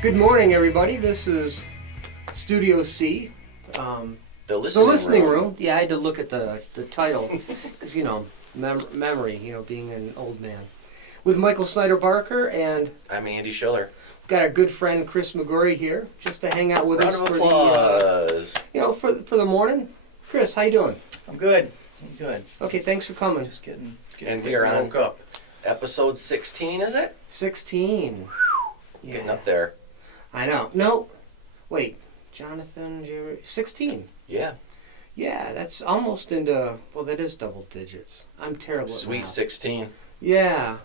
Good morning, everybody. This is Studio C. The The listening room. Yeah, I had to look at the title because, memory, being an old man. With Michael Snyder Barker, and I'm Andy Schiller. got our good friend Chris McGorey here just to hang out with Round us of for applause. for the morning. Chris, how you doing? I'm good. I'm good. Okay, thanks for coming. Just getting And we are on woke up. episode 16, is it? 16. Getting up there. I know. No, wait, Jonathan, 16. Yeah. Yeah, that's almost into, well, that is double digits. I'm terrible at Sweet math. 16. Yeah.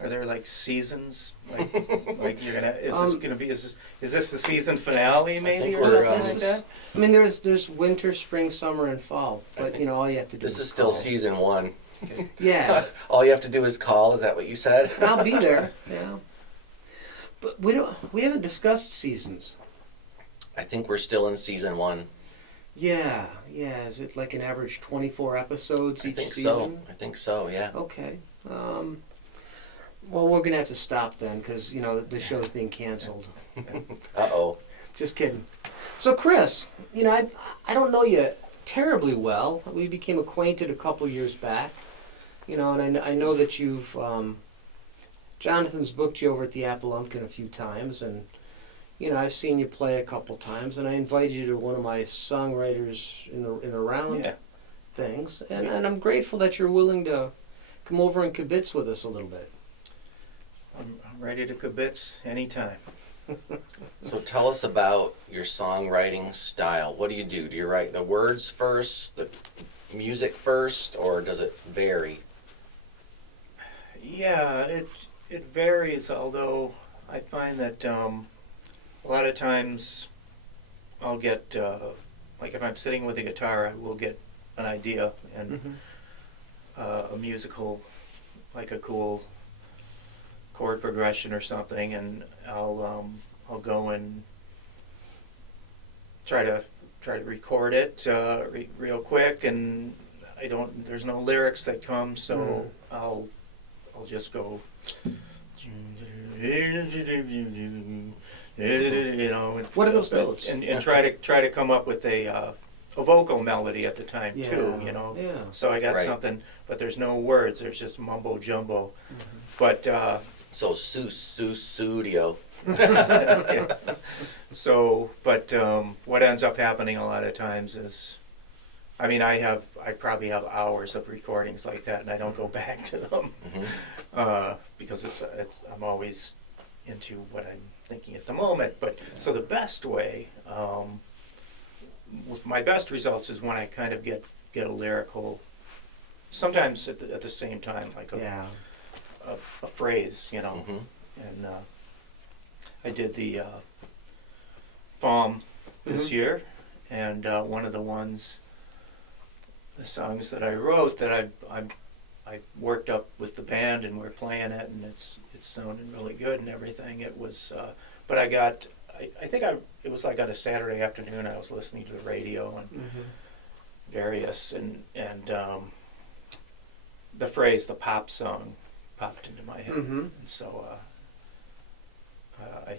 Are there like seasons? Like you're gonna? Is this gonna be? Is this the season finale maybe think or we're, something like that? I mean, there's winter, spring, summer, and fall, but all you have to do This is is still call. season 1. Yeah, All you have to do is call. Is that what you said? I'll be there. Yeah, but we haven't discussed seasons. I think we're still in season 1. Yeah. Is it like an average 24 episodes I each think season? so. I think so, yeah. Okay. Well, we're gonna have to stop then because the show's being canceled. Uh-oh. Just kidding. So, Chris, I don't know you terribly well. We became acquainted a couple years back, and I know that you've, Jonathan's booked you over at the Apple Lumpkin a few times, and, I've seen you play a couple times, and I invited you to one of my songwriters in the round things, and I'm grateful that you're willing to come over and kibitz with us a little bit. I'm ready to kibitz anytime. So tell us about your songwriting style. What do? Do you write the words first, the music first, or does it vary? Yeah, it varies. Although I find that a lot of times I'll get like if I'm sitting with a guitar, I will get an idea and a musical, like a cool chord progression or something, and I'll go and try to record it real quick, and there's no lyrics that come, so I'll just go What are those notes? and try to come up with a vocal melody at the time too, Yeah. so I got Right. something, but there's no words, there's just mumbo jumbo. But So studio. yeah. So, but what ends up happening a lot of times is, I mean, I probably have hours of recordings like that, and I don't go back to them because I'm always into what I'm thinking at the moment. But so the best way, with my best results, is when I kind of get a lyrical, sometimes at the same time, like a phrase, and I did the FOM this year, and one of the songs that I wrote that I worked up with the band, and we're playing it, and it's sounding really good and everything. It was, but I think it was like on a Saturday afternoon. I was listening to the radio and various, and the phrase "the pop song" popped into my head, and so I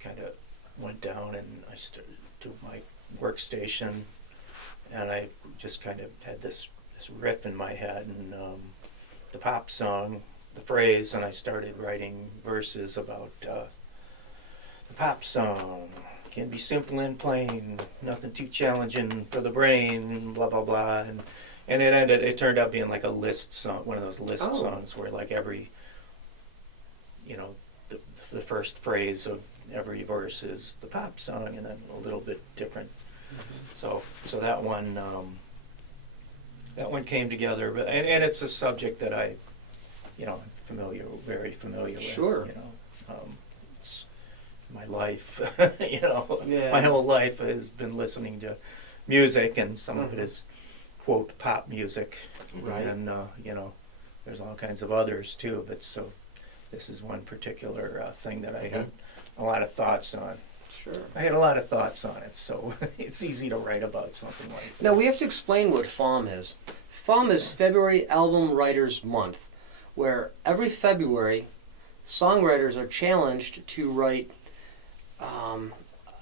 kind of went down and I started to my workstation, and I just kind of had this riff in my head, and the pop song, the phrase, and I started writing verses about the pop song. Can be simple and plain, nothing too challenging for the brain, blah blah blah, and it turned out being like a list song, one of those list songs where like every, the first phrase of every verse is the pop song, and then a little bit different. So that one came together, and it's a subject that I, I'm very familiar with. Sure. It's my life. Yeah. My whole life has been listening to music, and some of it is quote pop music, Right. and there's all kinds of others too. But so this is one particular thing that I had a lot of thoughts on. Sure. I had a lot of thoughts on it, so it's easy to write about something like that. Now, we have to explain what FOM is. FOM is February Album Writers Month, where every February, songwriters are challenged to write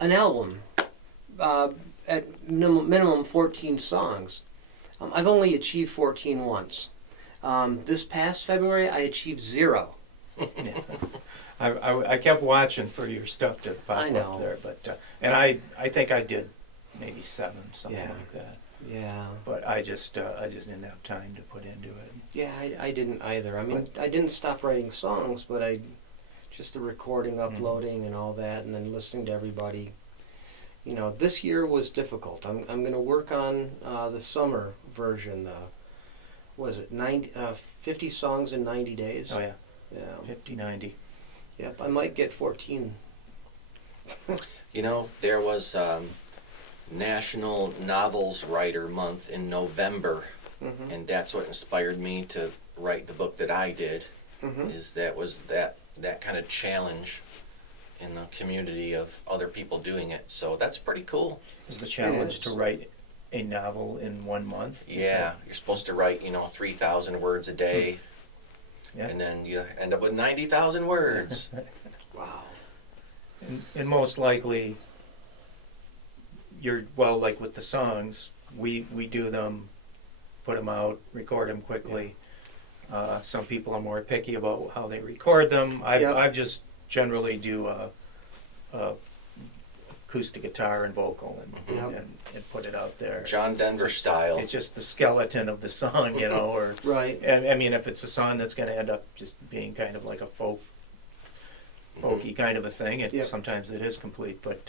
an album at minimum 14 songs. I've only achieved 14 once. This past February, I achieved 0. Yeah. I kept watching for your stuff to pop I know. up there, but and I think I did maybe 7, something Yeah. like that. Yeah. But I just didn't have time to put into it. Yeah, I didn't either. I mean, I didn't stop writing songs, but just the recording, uploading, and all that, and then listening to everybody. You know, this year was difficult. I'm going to work on the summer version. Was it 50 songs in 90 days? Oh yeah, Yeah. 50, 90. Yep. I might get 14. You know, there was National Novels Writer Month in November, Mm-hmm. and that's what inspired me to write the book that I did. Mm-hmm. Is that kind of challenge in the community of other people doing it. So that's pretty cool. Is the challenge is. to write a novel in 1 month? Is Yeah, that- you're supposed to write 3,000 words a day, Yeah. and then you end up with 90,000 words. Wow. And most likely, like with the songs, we do them, put them out, record them quickly. Some people are more picky about how they record them. Yep. I just generally do a acoustic guitar and vocal Yep. and put it out there. John Denver style. It's just the skeleton of the song, or Right. I mean, if it's a song that's going to end up just being kind of like a folky kind of a thing, Yep. sometimes it is complete. But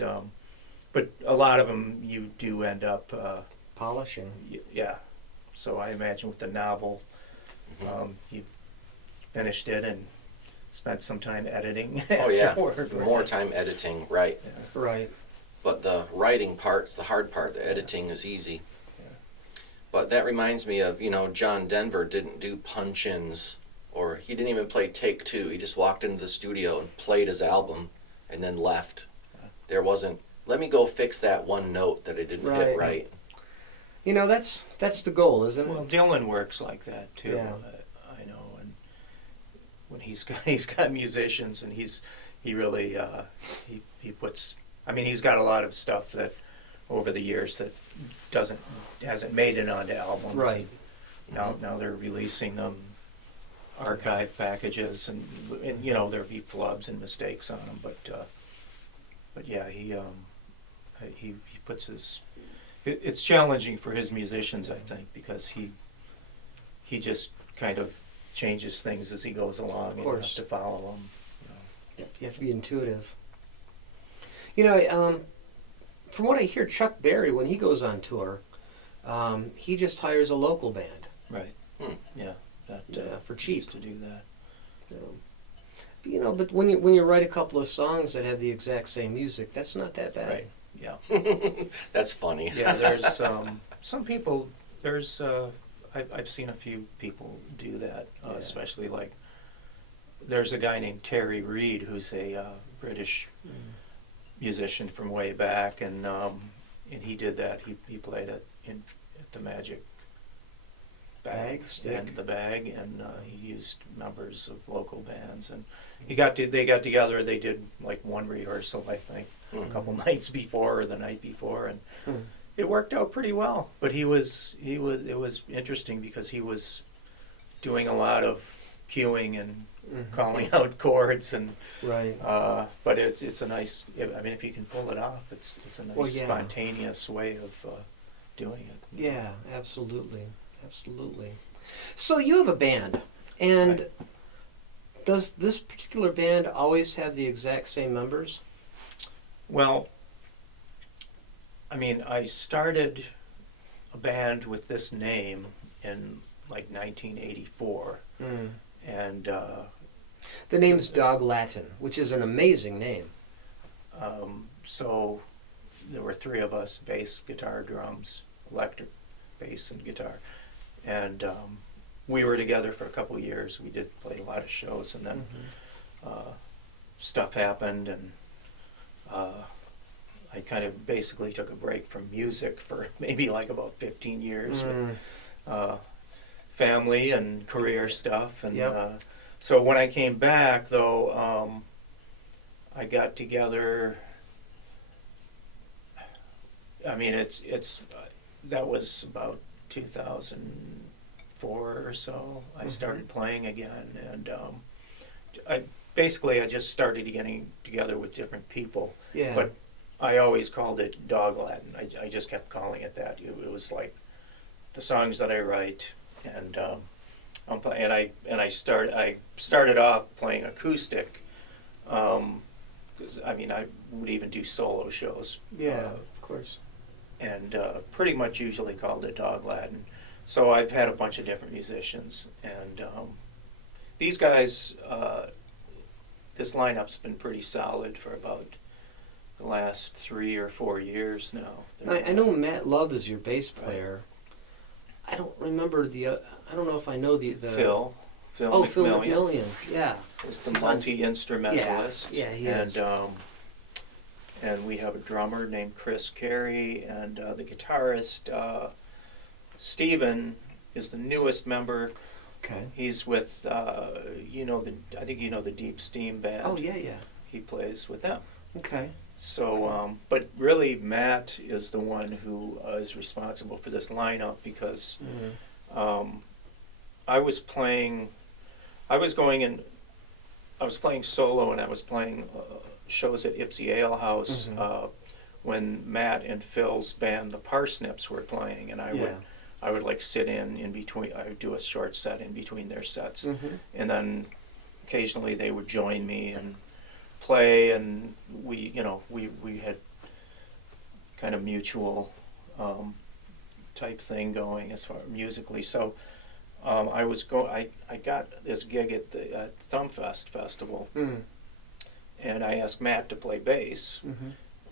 a lot of them you do end up, Polishing. yeah. So I imagine with the novel, you finished it and spent some time editing. Oh yeah, afterward, right? more time editing, right? Yeah. Right. But the writing part's the hard part. The editing is easy. Yeah. But that reminds me of, John Denver didn't do punch-ins, or he didn't even play take 2. He just walked into the studio and played his album and then left. Yeah. There wasn't, let me go fix that one note that I didn't Right. hit right. That's the goal, isn't Well, it? Dylan works like that too. Yeah. I know, and when he's got musicians, and he really he puts. I mean, he's got a lot of stuff that over the years that hasn't made it onto albums. Right. Now they're releasing them, archive packages, and there'll be flubs and mistakes on them, but yeah, he puts his. It's challenging for his musicians, I think, because he just kind of changes things as he goes along, and you have course. to follow him. You have to be intuitive. From what I hear, Chuck Berry, when he goes on tour, he just hires a local band. Right. Yeah. That For cheap. used to do that. But when you write a couple of songs that have the exact same music, that's not that bad. Right. Yeah. That's funny. Yeah. There's some people. I've seen a few people do that, Yeah. especially like there's a guy named Terry Reid who's a British musician from way back, and he did that. He played it at the Magic Bag, Stick. and the Bag, and he used members of local bands, and they got together. They did like one rehearsal, I think, a couple nights before or the night before, and it worked out pretty well. But it was interesting because he was doing a lot of cueing and calling out chords, and Right. but it's a nice. I mean, if you can pull it off, it's a nice Well, yeah. spontaneous way of doing it. Yeah, absolutely. Absolutely. So you have a band, and Right. does this particular band always have the exact same members? Well, I mean, I started a band with this name in like 1984, and The name's Dog Latin, which is an amazing name. so there were 3 of us: bass, guitar, drums, electric, bass, and guitar. And we were together for a couple of years. We did play a lot of shows, and then stuff happened, and I kind of basically took a break from music for maybe like about 15 years with family and career stuff. And so when I came back, though, I got together I mean, that was about 2004 or so. I started playing again, and I just started getting together with different people. Yeah. But I always called it Dog Latin. I just kept calling it that. It was like the songs that I write, and I started off playing acoustic. Because I mean, I would even do solo shows. Yeah, of course. And pretty much usually called it Dog Latin. So I've had a bunch of different musicians, and these guys, this lineup's been pretty solid for about the last 3 or 4 years now. I know Matt Love is your bass player. I don't remember I don't know if I know the Phil Oh, Phil McMillian McMillian. Yeah. is the multi-instrumentalist. Yeah, he is. And we have a drummer named Chris McGorey, and the guitarist Steven is the newest member. Okay. He's with I think you know the Deep Steam band. Oh yeah, yeah. He plays with them. Okay. So, but really, Matt is the one who is responsible for this lineup because I was playing solo, and I was playing shows at Ipsy Ale House when Matt and Phil's band, the Parsnips, were playing, and I would like sit in between. I would do a short set in between their sets, and then occasionally they would join me and play, and we had kind of mutual type thing going as far musically. So I got this gig at the Thumbfest Festival, and I asked Matt to play bass,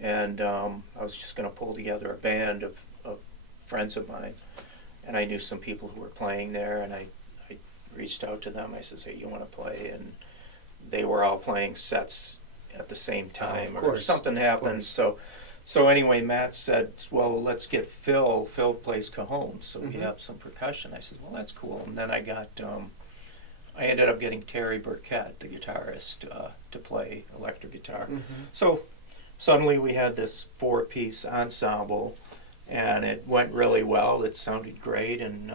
and I was just going to pull together a band of friends of mine, and I knew some people who were playing there, and I reached out to them. I said, "Hey, you want to play?" And they were all playing sets at the same time, or something happened. So anyway, Matt said, "Well, let's get Phil. Phil plays cajon, so we have some percussion." I said, "Well, that's cool." And then I ended up getting Terry Burkett, the guitarist, to play electric guitar. So suddenly we had this 4-piece ensemble, and it went really well. It sounded great, and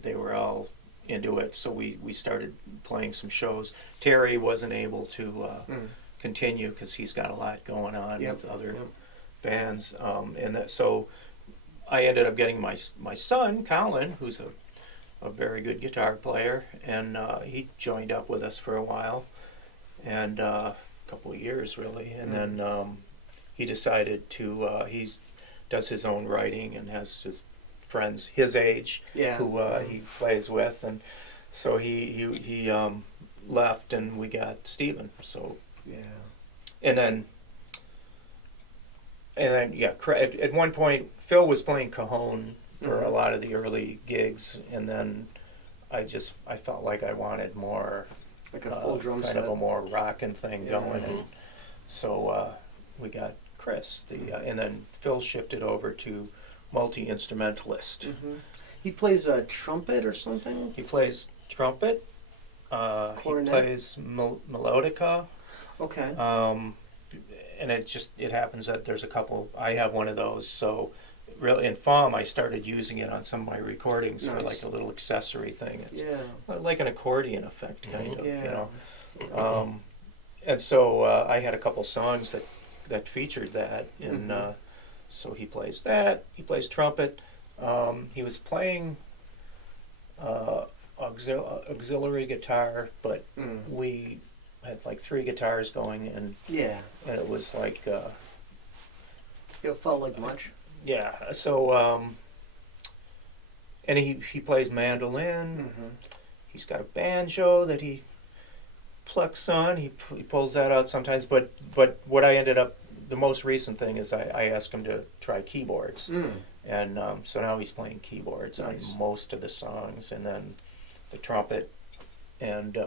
they were all into it. So we started playing some shows. Terry wasn't able to continue because he's got a lot going on with other bands, so I ended up getting my son Colin, who's a very good guitar player, and he joined up with us for a while, and a couple of years really, and then he decided to he does his own writing and has his friends his age who he plays with, and so he left, and we got Steven. So and then at one point Phil was playing cajon for a lot of the early gigs, and then I felt like I wanted more like a full drum kind set. of a more rockin' thing going, and so we got Chris, and then Phil shifted over to multi-instrumentalist. He plays a trumpet or something? He plays trumpet, he plays melodica. Okay. And it happens that there's a couple. I have one of those, so really in FOM I started using it on some of my recordings for like a little accessory thing. It's like an accordion effect, kind of, you know. And so I had a couple songs that featured that, and so he plays that. He plays trumpet. He was playing auxiliary guitar, but we had like 3 guitars going, and it was like it felt like much. So and he plays mandolin. He's got a banjo that he plucks on. He pulls that out sometimes, but what I ended up, the most recent thing is I asked him to try keyboards, and so now he's playing keyboards on most of the songs, and then the trumpet and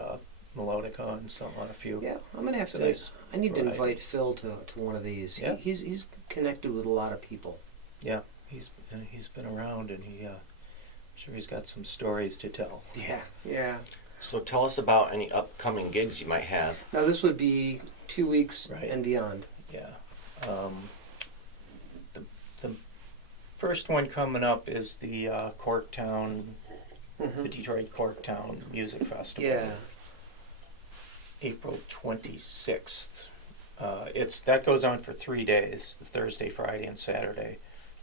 melodica and so on a few. Yeah, I'm gonna have to. I need to invite Phil to one of these. Yeah. He's connected with a lot of people. Yeah, he's been around, and I'm sure he's got some stories to tell. Yeah. So tell us about any upcoming gigs you might have. Now this would be 2 weeks and beyond. Yeah. The First one coming up is the Corktown, Mm-hmm. the Detroit Corktown Music Festival. Yeah. April 26th. That goes on for 3 days, the Thursday, Friday, and Saturday.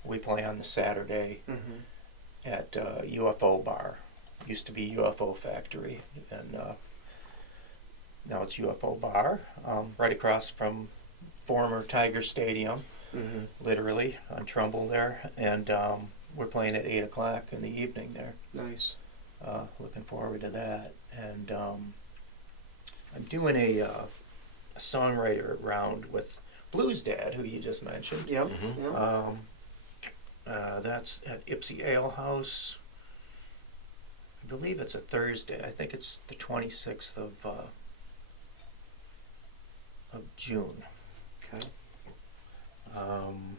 We play on the Saturday Mm-hmm. at UFO Bar. Used to be UFO Factory, and now it's UFO Bar, right across from former Tiger Stadium, Mm-hmm. literally on Trumbull there. And we're playing at 8 o'clock in the evening there. Nice. Looking forward to that. And I'm doing a songwriter round with Blues Dad, who you just mentioned. Yep. Mhm. Yep. That's at Ipsy Ale House. I believe it's a Thursday. I think it's the 26th of June. Okay. Um,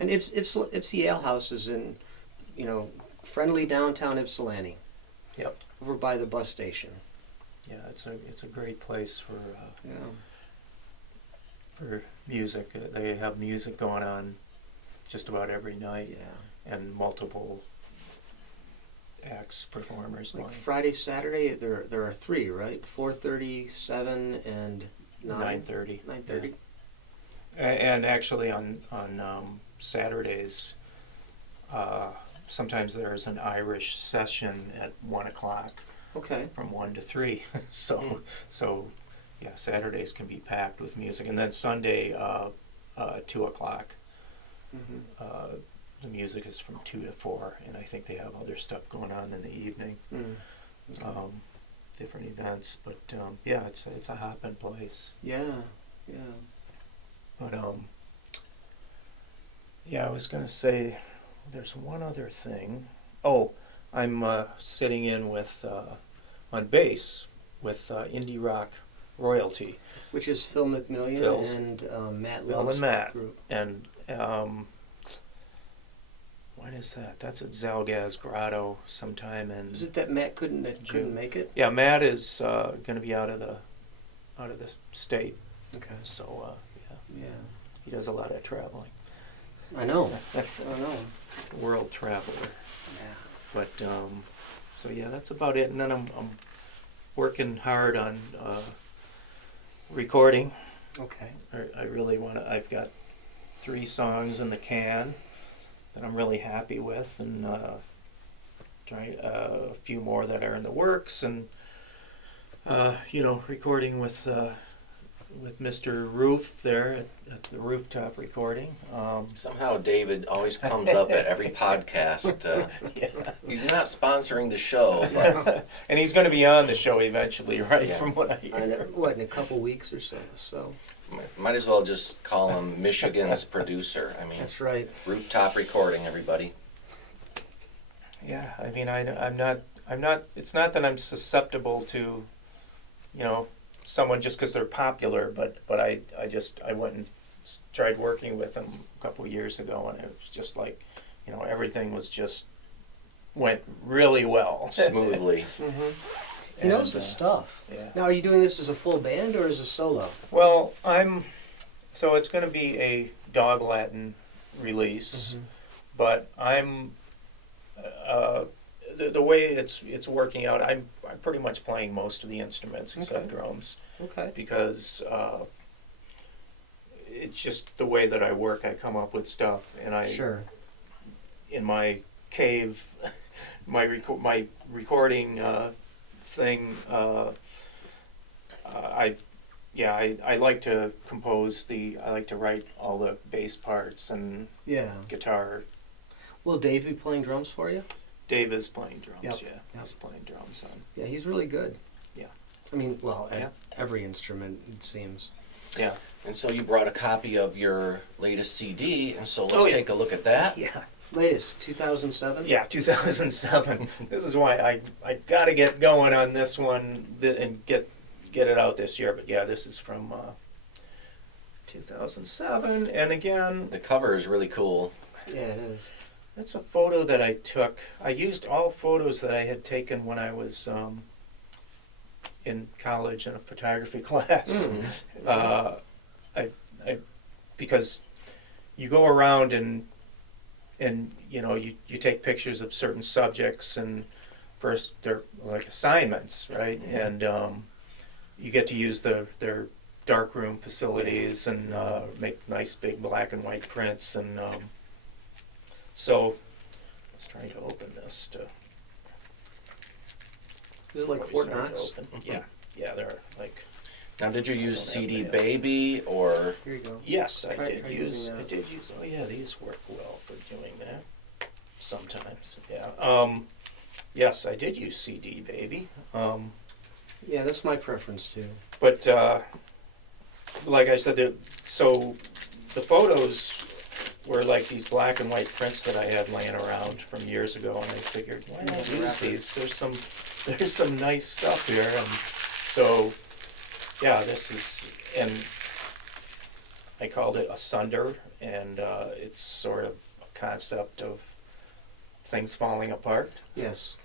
And Ipsy Ale House is in, friendly downtown Ypsilanti. Yep. Over by the bus station. yeah, it's a great place Yeah. for music. They have music going on just about every night, Yeah. and multiple acts, performers Like playing. Friday, Saturday, there are three, right? 4:30, 7, and 9. 9:30. 9:30. And actually on Saturdays, sometimes there's an Irish session at 1 o'clock Okay. from 1 to 3. So yeah, Saturdays can be packed with music, and then Sunday 2 o'clock. Mm-hmm. The music is from 2 to 4, and I think they have other stuff going on in the evening, Okay. different events. But yeah, it's a hopping place. Yeah. Yeah. But yeah, I was gonna say, there's one other thing. Oh, I'm sitting in with on bass with Indie Rock Royalty, Which is Phil McMillian Phil's- and Matt Phil Love's and Matt. group. and when is that? That's at Zalgaz Grotto sometime in. Is it that Matt couldn't June. make it? Yeah, Matt is gonna be out of the state, Okay. so yeah, Yeah. he does a lot of traveling, I know. I know. world traveler. Yeah. But so yeah, that's about it. And then I'm working hard on recording. Okay. I really want to. I've got 3 songs in the can that I'm really happy with, and trying a few more that are in the works, and recording with Mr. Roof there at the Rooftop Recording. Somehow David always comes up at every podcast. Yeah. He's not sponsoring the show, but And he's going to be on the show eventually, right? Yeah. From what I hear. In a couple weeks or so. So might as well just call him Michigan's producer. I mean, that's right. Rooftop Recording, everybody. Yeah, I mean, I'm not. It's not that I'm susceptible to, someone just because they're popular, but I went and tried working with them a couple of years ago, and it was just like, everything went really well. He Smoothly. knows And, his stuff. Yeah. Now, are you doing this as a full band or as a solo? Well, so it's going to be a Dog Latin release, but I'm. The way it's working out, I'm pretty much playing most of the instruments except Okay. drums, Okay. because it's just the way that I work. I come up with stuff, and Sure. in my cave, my recording thing. I like to compose I like to write all the bass parts and Yeah. guitar. Will Dave be playing drums for you? Dave is playing drums. Yep. Yeah, Yep. he's playing drums on. Yeah, he's really good. Yeah. I mean, well, at Yeah. every instrument, it seems. Yeah. And so you brought a copy of your latest CD, and so let's Oh, yeah. take a look at that. Yeah. Latest, 2007? Yeah, 2007. This is why I got to get going on this one and get it out this year. But yeah, this is from 2007, and again, The cover is really cool. Yeah, it is. it's a photo that I took. I used all photos that I had taken when I was in college in a photography class. I because you go around and and you know, you take pictures of certain subjects, and first they're like assignments, right? And you get to use their darkroom facilities and make nice big black and white prints. And so I was trying to open this to. Is it like before Fort we started Knox? to open. Yeah, yeah, they're like. Now, did you use don't have CD nails. Baby or? Here you go. Yes, I Try did use. using I that. did use. Oh yeah, these work well for doing that. Sometimes, yeah. Yes, I did use CD Baby. Yeah, that's my preference too. But like I said, so the photos were like these black and white prints that I had laying around from years ago, and I figured, why not Yeah, use these? There's some nice stuff here, and so yeah, this is, and I called it Asunder, and it's sort of a concept of things falling apart Yes.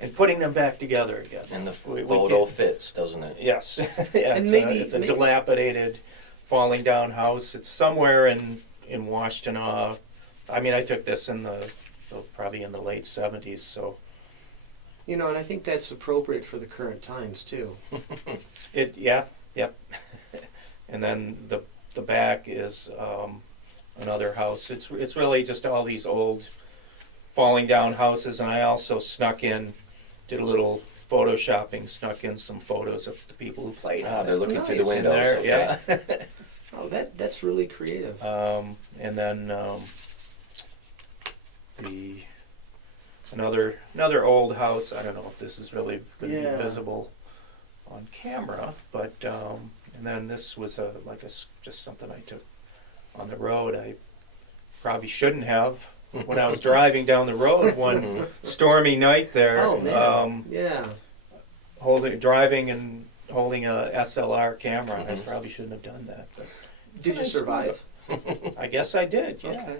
and putting them back together again. And the We photo get- fits, doesn't it? Yes, yeah, And it's a maybe- dilapidated, falling down house. It's somewhere in Washtenaw. I mean, I took this in probably in the late '70s. So You know, and I think that's appropriate for the current times too. yep. And then the back is another house. It's really just all these old falling down houses, and I also did a little photoshopping, snuck in some photos of the people who played. Ah, on they're it. looking through the Nice. In windows. there, Okay. yeah. Oh, that's really creative. And then another old house. I don't know if this is really going to Yeah. be visible on camera, but and then this was just something I took on the road. I probably shouldn't have when I was driving down the road one stormy night there. Oh man. Yeah. Driving and holding a SLR camera. I probably shouldn't have done that. But it's Did a you nice survive? photo. I guess I did. Yeah. Okay.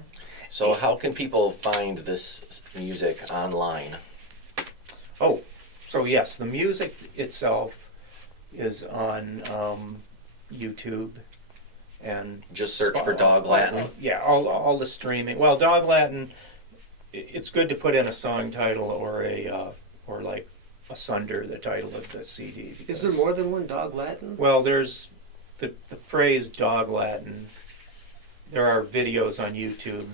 So, how can people find this music online? Oh, so yes, the music itself is on YouTube and Just search for Dog Latin. Yeah, all the streaming. Well, Dog Latin, it's good to put in a song title or like Asunder, the title of the CD. Is there more than one Dog Latin? Well, there's the phrase Dog Latin. There are videos on YouTube.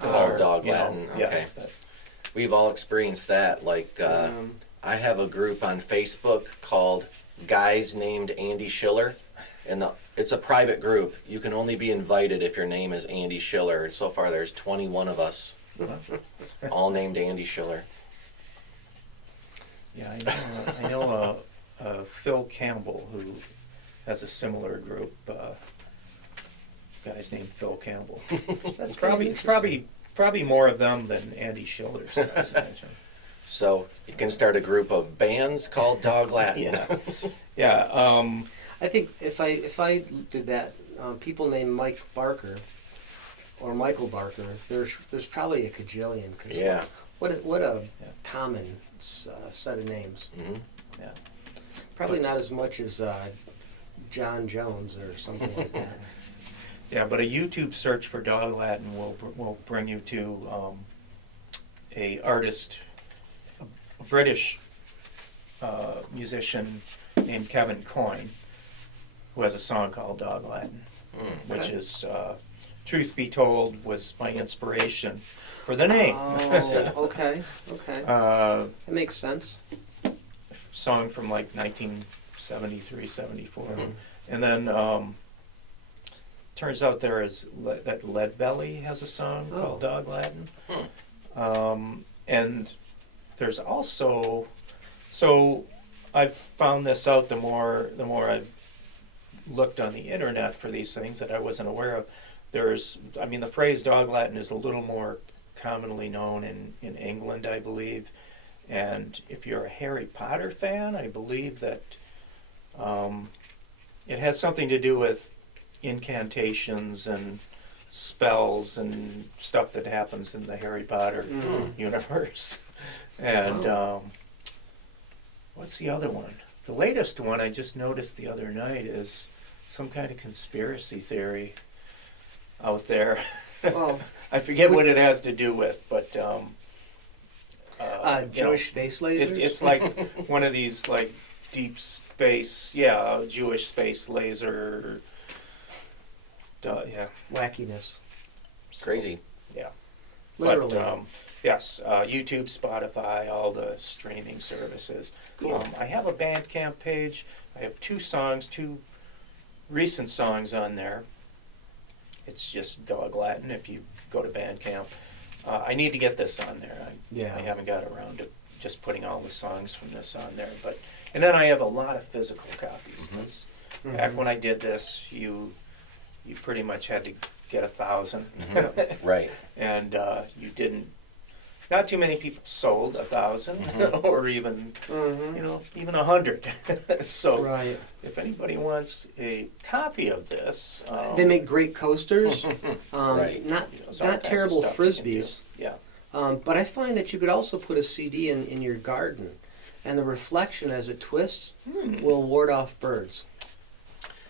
that Oh, are, Dog you know, Latin, yeah, okay. that- We've all experienced that. Like, I have a group on Facebook called Guys Named Andy Schiller, and it's a private group. You can only be invited if your name is Andy Schiller. So far, there's 21 of us, all named Andy Schiller. Yeah, I know Phil Campbell, who has a similar group. Guy's named Phil Campbell. That's It's probably more of them than Andy Schiller's. I imagine. So you can start a group of bands called Dog Latin. Yeah, yeah. I think if I did that, people named Mike Barker or Michael Barker, there's probably a cajillion. 'Cause Yeah. What a Yeah. common set of names. Hmm. Yeah. Probably not as much as John Jones or something like that. Yeah, but a YouTube search for Dog Latin will bring you to a artist, a British musician named Kevin Coyne, who has a song called Dog Latin, which Okay. is, truth be told, was my inspiration for the name. Oh, okay. That makes sense. Song from like 1973, 74. Mhm. And then turns out that Leadbelly has a song Oh. called Dog Latin. And there's also, so I've found this out the more I've looked on the internet for these things that I wasn't aware of. The phrase Dog Latin is a little more commonly known in England, I believe. And if you're a Harry Potter fan, I believe that it has something to do with incantations and spells and stuff that happens in the Harry Potter universe. And what's the other one? The latest one I just noticed the other night is some kind of conspiracy theory out there. Well, I forget what it has to do with, but you know, Jewish space lasers. it's like one of these like deep space, Jewish space laser. Yeah, Wackiness. Crazy. yeah. Literally. But, yes, YouTube, Spotify, all the streaming services. Cool. I have a Bandcamp page. I have two recent songs on there. It's just Dog Latin if you go to Bandcamp. I need to get this on there. I haven't got around to just putting all the songs from this on there. And then I have a lot of physical copies. 'Cause back when I did this, you pretty much had to get 1,000. Right. And you didn't. Not too many people sold 1,000 or even, even 100. So Right. if anybody wants a copy of this, They make great coasters. Right. Not there's all kinds of terrible stuff you can do. frisbees. Yeah. But I find that you could also put a CD in your garden, and the reflection as it twists will ward off birds.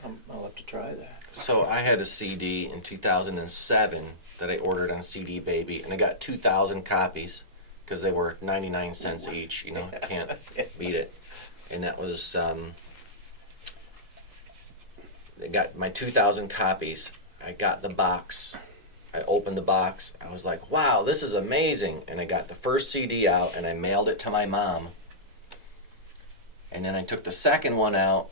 I'll have to try that. So I had a CD in 2007 that I ordered on CD Baby, and I got 2,000 copies because they were 99 cents each. You know, can't beat it. And that was they got my 2,000 copies. I got the box. I opened the box. I was like, "Wow, this is amazing!" And I got the first CD out, and I mailed it to my mom. And then I took the second one out,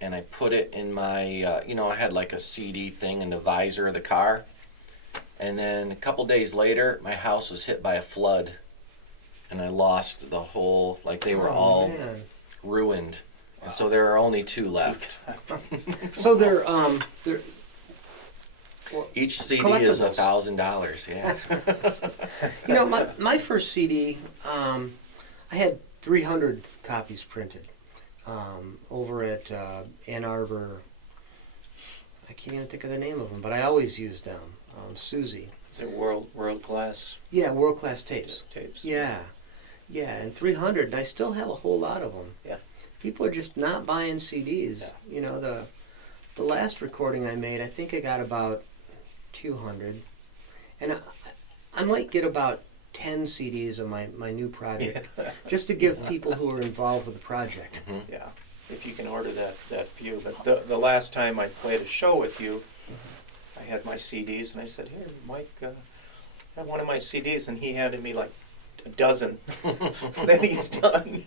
and I put it in my, I had like a CD thing in the visor of the car. And then a couple days later, my house was hit by a flood, and I lost the whole, they were all Man. ruined. And so there are only 2 left. So they're Each CD is Collectibles. $1,000, yeah. my first CD, I had 300 copies printed over at Ann Arbor. I can't even think of the name of them, but I always used them. Susie. Is it world class Yeah, World Class Tapes. tapes? Yeah, and 300, and I still have a whole lot of them. Yeah. People are just not buying CDs. Yeah. The last recording I made, I think I got about 200, and I might get about 10 CDs of my new project, just to give people who are involved with the project. Yeah, if you can order that few. But the last time I played a show with you, I had my CDs, and I said, "Here, Mike, have one of my CDs," and he handed me like a dozen. Then he's done.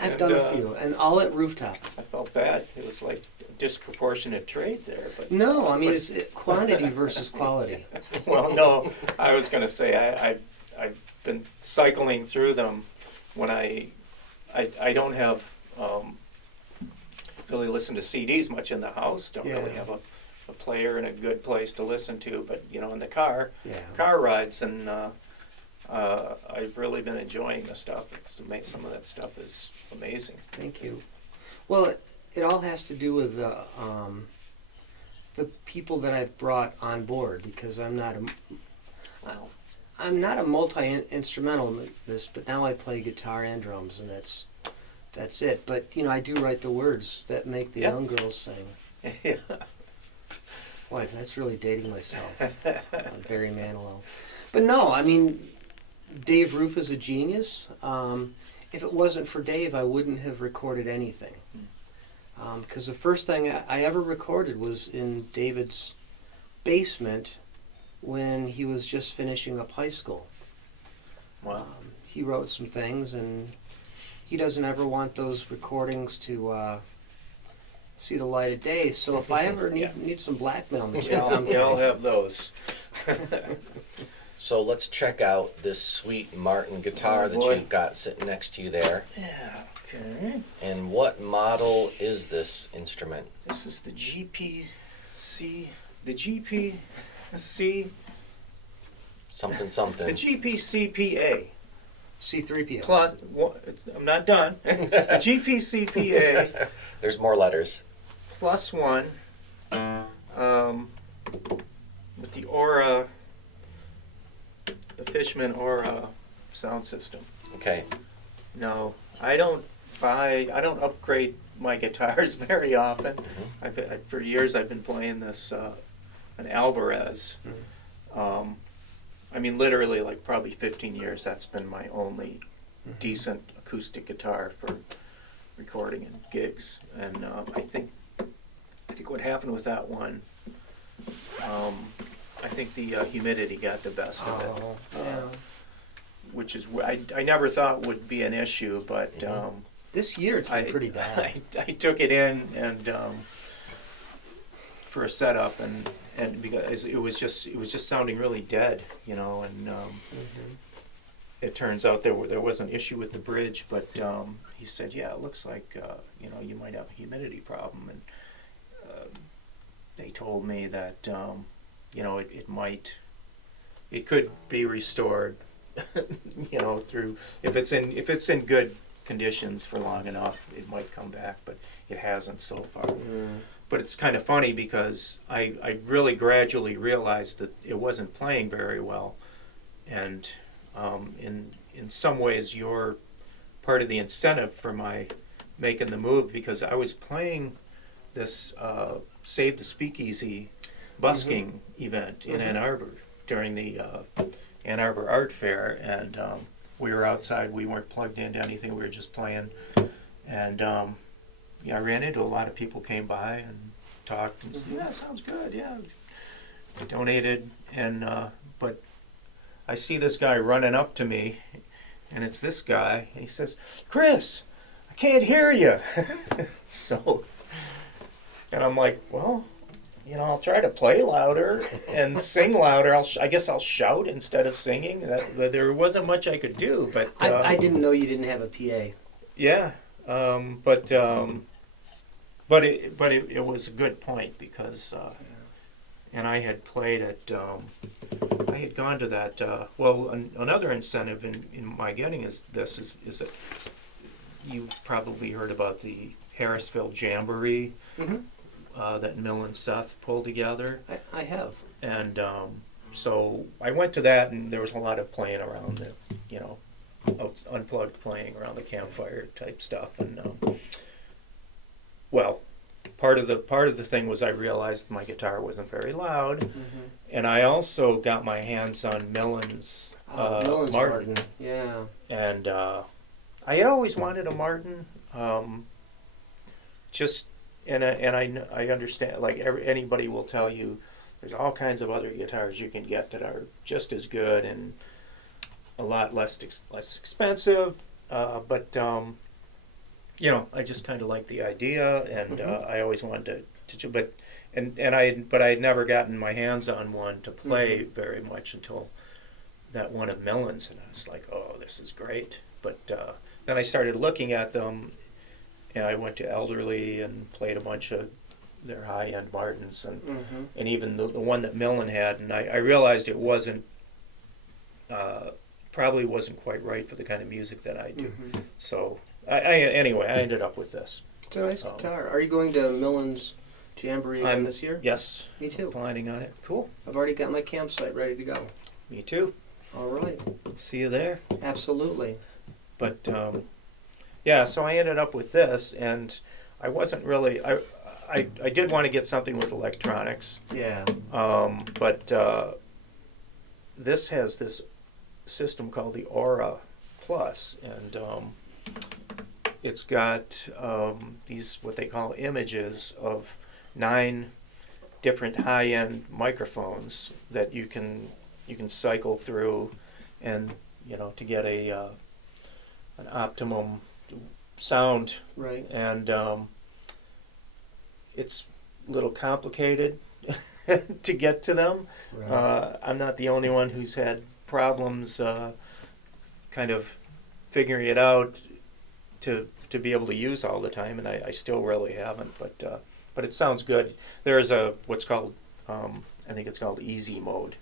I've done a few, and all at Rooftop. I felt bad. It was like a disproportionate trade there. But No, I mean, it's quantity versus quality. well, no, I was going to say I've been cycling through them when I don't have really listen to CDs much in the house. Don't really Yeah. have a player and a good place to listen to, but in the car rides, and I've really been enjoying the stuff. Some of that stuff is amazing. Thank you. Well, it all has to do with the people that I've brought on board, because I'm not a multi-instrumentalist, but now I play guitar and drums, and that's it. But I do write the words that make the young girls sing. Yeah. Boy, that's really dating myself. I'm Barry Manilow. But no, I mean, Dave Roof is a genius. If it wasn't for Dave, I wouldn't have recorded anything. Because the first thing I ever recorded was in David's basement when he was just finishing up high school. Wow. He wrote some things, and he doesn't ever want those recordings to see the light of day. So if I ever need some blackmail material, I'll have those. So let's check out this sweet Martin guitar that boy. you've got sitting next to you there. Yeah. Okay. And what model is this instrument? This is the GPC. The GPC. Something. The GPCPA. C3PO. Plus, I'm not done. The GPCPA There's more letters. +1 with the Aura, the Fishman Aura sound system. Okay. No, I don't upgrade my guitars very often. For years I've been playing this an Alvarez. I mean, literally, like probably 15 years, that's been my only decent acoustic guitar for recording and gigs. And I think what happened with that one, I think the humidity got the best of it. Oh, yeah. Which is I never thought would be an issue, but This year it's been pretty bad. I took it in and for a setup and because it was just sounding really dead, you know, and it turns out there was an issue with the bridge, but he said, yeah, it looks like you know, you might have a humidity problem, and they told me that you know, it could be restored, you know, through if it's in good conditions for long enough, it might come back, but it hasn't so far. But it's kind of funny because I really gradually realized that it wasn't playing very well, and in some ways you're part of the incentive for my making the move, because I was playing this Save the Speakeasy busking event in Ann Arbor during the Ann Arbor Art Fair, and we were outside. We weren't plugged into anything. We were just playing, and yeah, I ran into a lot of people came by and talked and said, yeah, sounds good. Yeah, I donated, and but I see this guy running up to me, and it's this guy. And he says, "Chris, I can't hear you." So, and I'm like, well, you know, I'll try to play louder and sing louder. I guess I'll shout instead of singing. There wasn't much I could do, but I didn't know you didn't have a PA. yeah, but it was a good point because, and I had played at, I had gone to that. Well, another incentive in my getting is that you've probably heard about the Harrisville Jamboree. That Mill and Seth pulled together. I have. And so I went to that, and there was a lot of playing around the, you know, unplugged playing around the campfire type stuff. And well, part of the thing was I realized my guitar wasn't very loud, and I also got my hands on Millen's Martin. Yeah. And I had always wanted a Martin. And I understand, like anybody will tell you, there's all kinds of other guitars you can get that are just as good and a lot less expensive. But you know, I just kind of like the idea, and I always wanted to but I had never gotten my hands on one to play very much until that one of Millen's, and I was like, oh, this is great. But then I started looking at them. And I went to Elderly and played a bunch of their high-end Martins, and even the one that Millen had, and I realized it wasn't, probably wasn't quite right for the kind of music that I do. So anyway, I ended up with this. It's a nice guitar. Are you going to Millen's Jamboree again this year? Yes. Me too. Planning on it. Cool. I've already got my campsite ready to go. Me too. All right. See you there. Absolutely. But yeah, so I ended up with this, and I wasn't really. I did want to get something with electronics. Yeah. But this has this system called the Aura Plus, and it's got these what they call images of 9 different high-end microphones that you can cycle through, and you know, to get an optimum sound. Right. And it's a little complicated to get to them. Right. I'm not the only one who's had problems kind of figuring it out to be able to use all the time, and I still really haven't, but it sounds good. There's what's called I think it's called easy mode,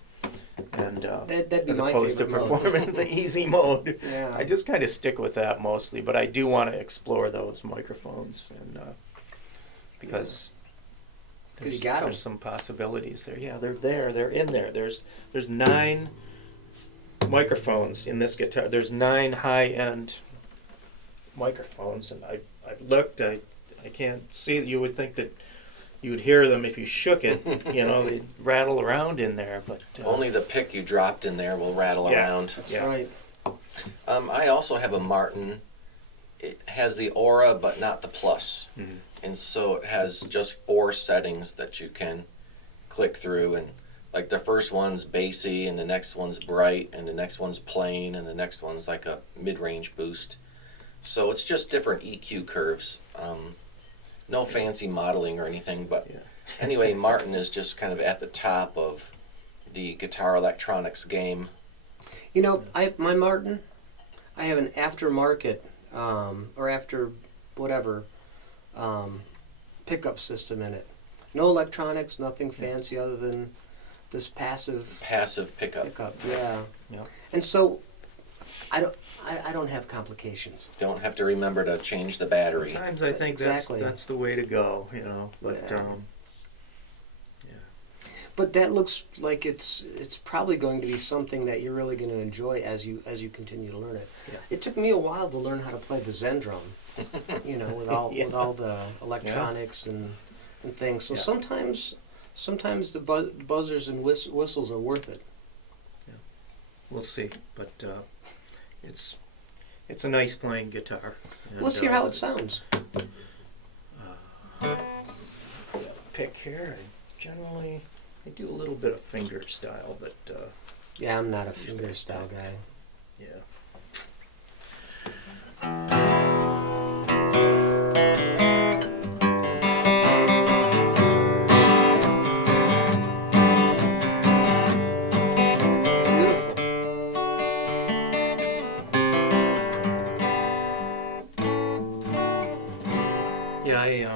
and That'd be as my opposed to favorite mode. performing the easy mode. Yeah. I just kind of stick with that mostly, but I do want to explore those microphones, and because you got 'em. there's some possibilities there. Yeah, they're in there. There's 9 microphones in this guitar. There's 9 high-end microphones, and I've looked. I can't see. You would think that you'd hear them if you shook it. They'd rattle around in there. But Only the pick you dropped in there will rattle Yeah. around. That's Yeah. right. I also have a Martin. It has the Aura, but not the Plus. Mhm. And so it has just 4 settings that you can click through. And like the first one's bassy, and the next one's bright, and the next one's plain, and the next one's like a mid-range boost. So it's just different EQ curves. No fancy modeling or anything, but Yeah. anyway, Martin is just kind of at the top of the guitar electronics game. You know, my Martin, I have an aftermarket or after whatever pickup system in it. No electronics, nothing fancy other than this passive Passive pickup. pickup. Yeah. Yeah. And so I don't have complications. Don't have to remember to change the battery. sometimes I think Exactly. that's the way to go. But Yeah. But that looks like it's probably going to be something that you're really going to enjoy as you continue to learn it. Yeah. It took me a while to learn how to play the Zen drum, with all Yeah. with all the electronics and things. So Yeah. sometimes the buzzers and whistles are worth it. we'll see. But it's a nice playing guitar. And, Let's hear how it it's- sounds. Pick here. I do a little bit of finger style, but Yeah, I'm not a finger style guy. yeah. Beautiful. Yeah, I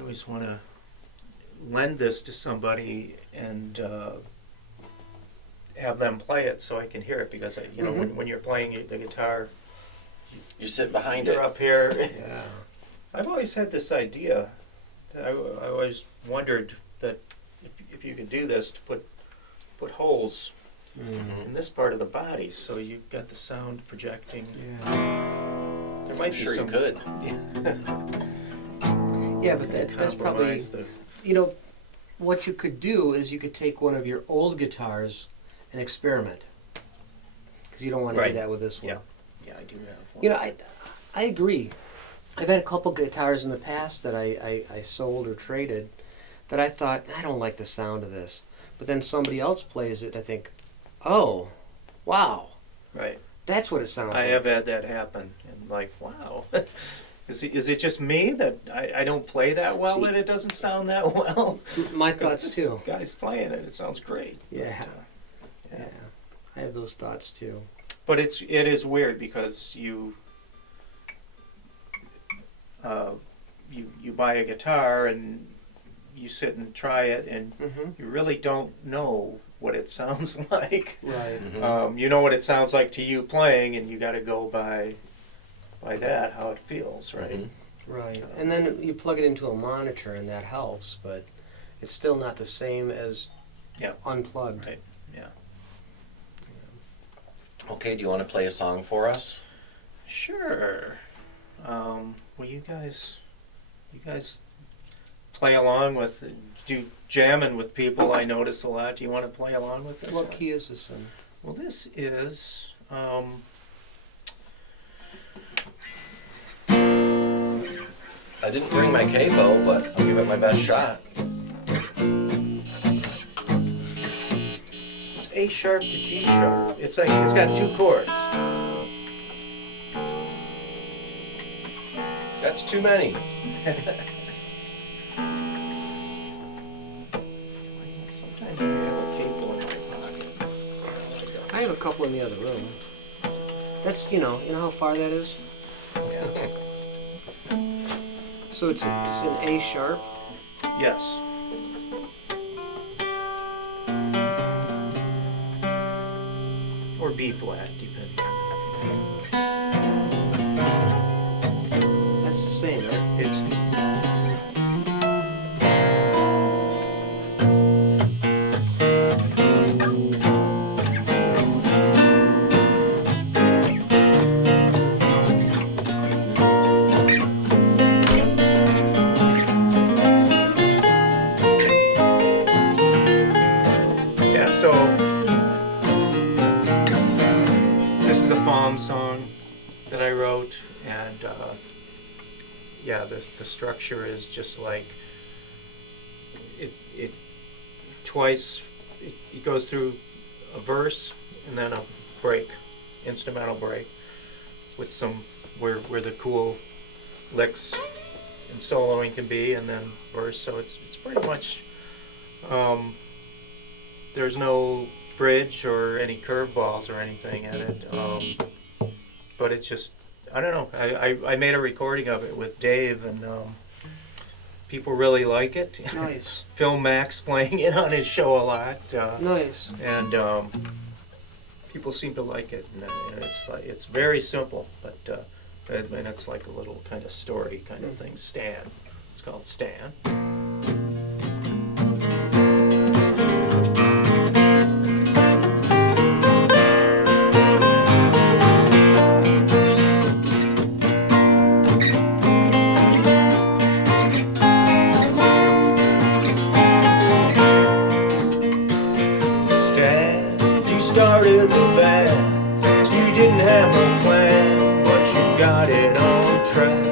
always want to lend this to somebody and have them play it so I can hear it, because Mhm. when you're playing the guitar, You sit behind you're it. up here. Yeah. I've always had this idea. I always wondered that if you could do this, to put holes Mm. in this part of the body, so you've got the sound projecting. Yeah. There might I'm be sure some you could. Yeah, but that's probably compromise. what you could do is you could take one of your old guitars and experiment, because you don't want to Right. do that with this one. Yeah, I do have one. I agree. I've had a couple guitars in the past that I sold or traded that I thought, I don't like the sound of this. But then somebody else plays it, and I think, oh, wow, Right. that's what it sounds I like. have had that happen, and like, wow. Is it just me that I don't play that well, See- that it doesn't sound that well? My 'Cause thoughts this too. guy's playing it, it sounds great. Yeah. But, Yeah, I have those thoughts too. But it is weird, because you buy a guitar and you sit and try it, and Mm-hmm. you really don't know what it sounds like. Right. Mhm. You know what it sounds like to you playing, and you got to go by that, how it feels, right? Mhm. Right. And then you plug it into a monitor, and that helps, but it's still not the same as Yeah. unplugged. Right. Yeah. Okay, do you want to play a song for us? Sure. Well, you guys play along with, do jamming with people. I notice a lot. Do you want to play along with this? What one? key is this in? Well, this is. I didn't bring my capo, but I'll give it my best shot. It's A sharp to G sharp. It's got 2 chords. That's too many. Sometimes I have a capo in my pocket. I have a couple in the other room. That's you know how far that is. Yeah. So it's an A sharp. Yes. Or B flat, depending. That's the same, right? It's yeah, the structure is just like it twice. It goes through a verse and then a break, instrumental break, with some where the cool licks and soloing can be, and then verse. So it's pretty much. There's no bridge or any curveballs or anything in it, but it's just, I don't know. I made a recording of it with Dave, and people really like it. Nice. Phil Mack's playing it on his show a lot, Nice. and people seem to like it. And it's very simple, but and it's like a little kind of story kind of thing. Stan. It's called Stan. Started the band, you didn't have a plan, but you got it on track.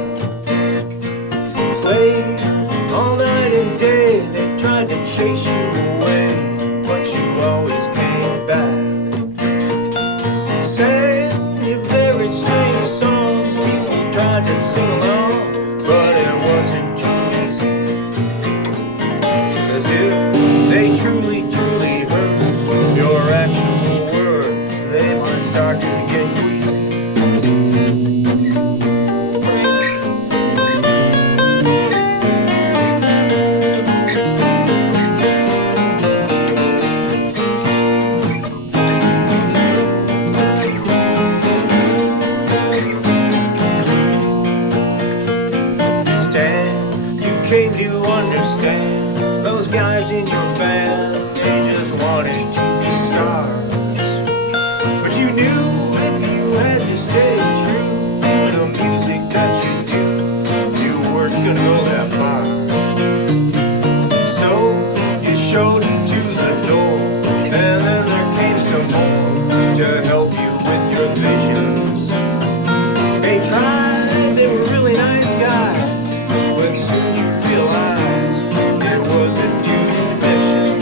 Played all night and day, they tried to chase you away, but you always came back. Sang your very strange songs, people tried to sing along, but it wasn't too easy. As if they truly heard your actual they might start to get queasy. Stan, you came to understand those guys in your band, they just wanted to be stars. You knew if you had to stay true to the music that you do, you weren't gonna go that far. So you showed them to the door, and then there came some more to help you with your visions. They tried, they were really nice guys, but soon you realized it was a doomed mission.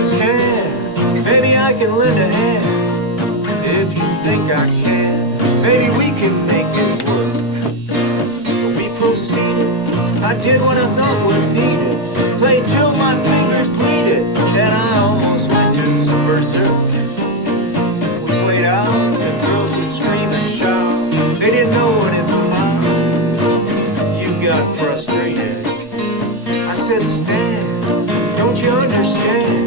Stan, maybe I can lend a hand if you think I can. Maybe we can make it work. But we proceeded. I did what I thought was needed. Played till my fingers bleeded, and I almost went to some berserk. We played out, the girls would scream and shout. They didn't know what it's about. You got frustrated. I said, Stan, don't you understand?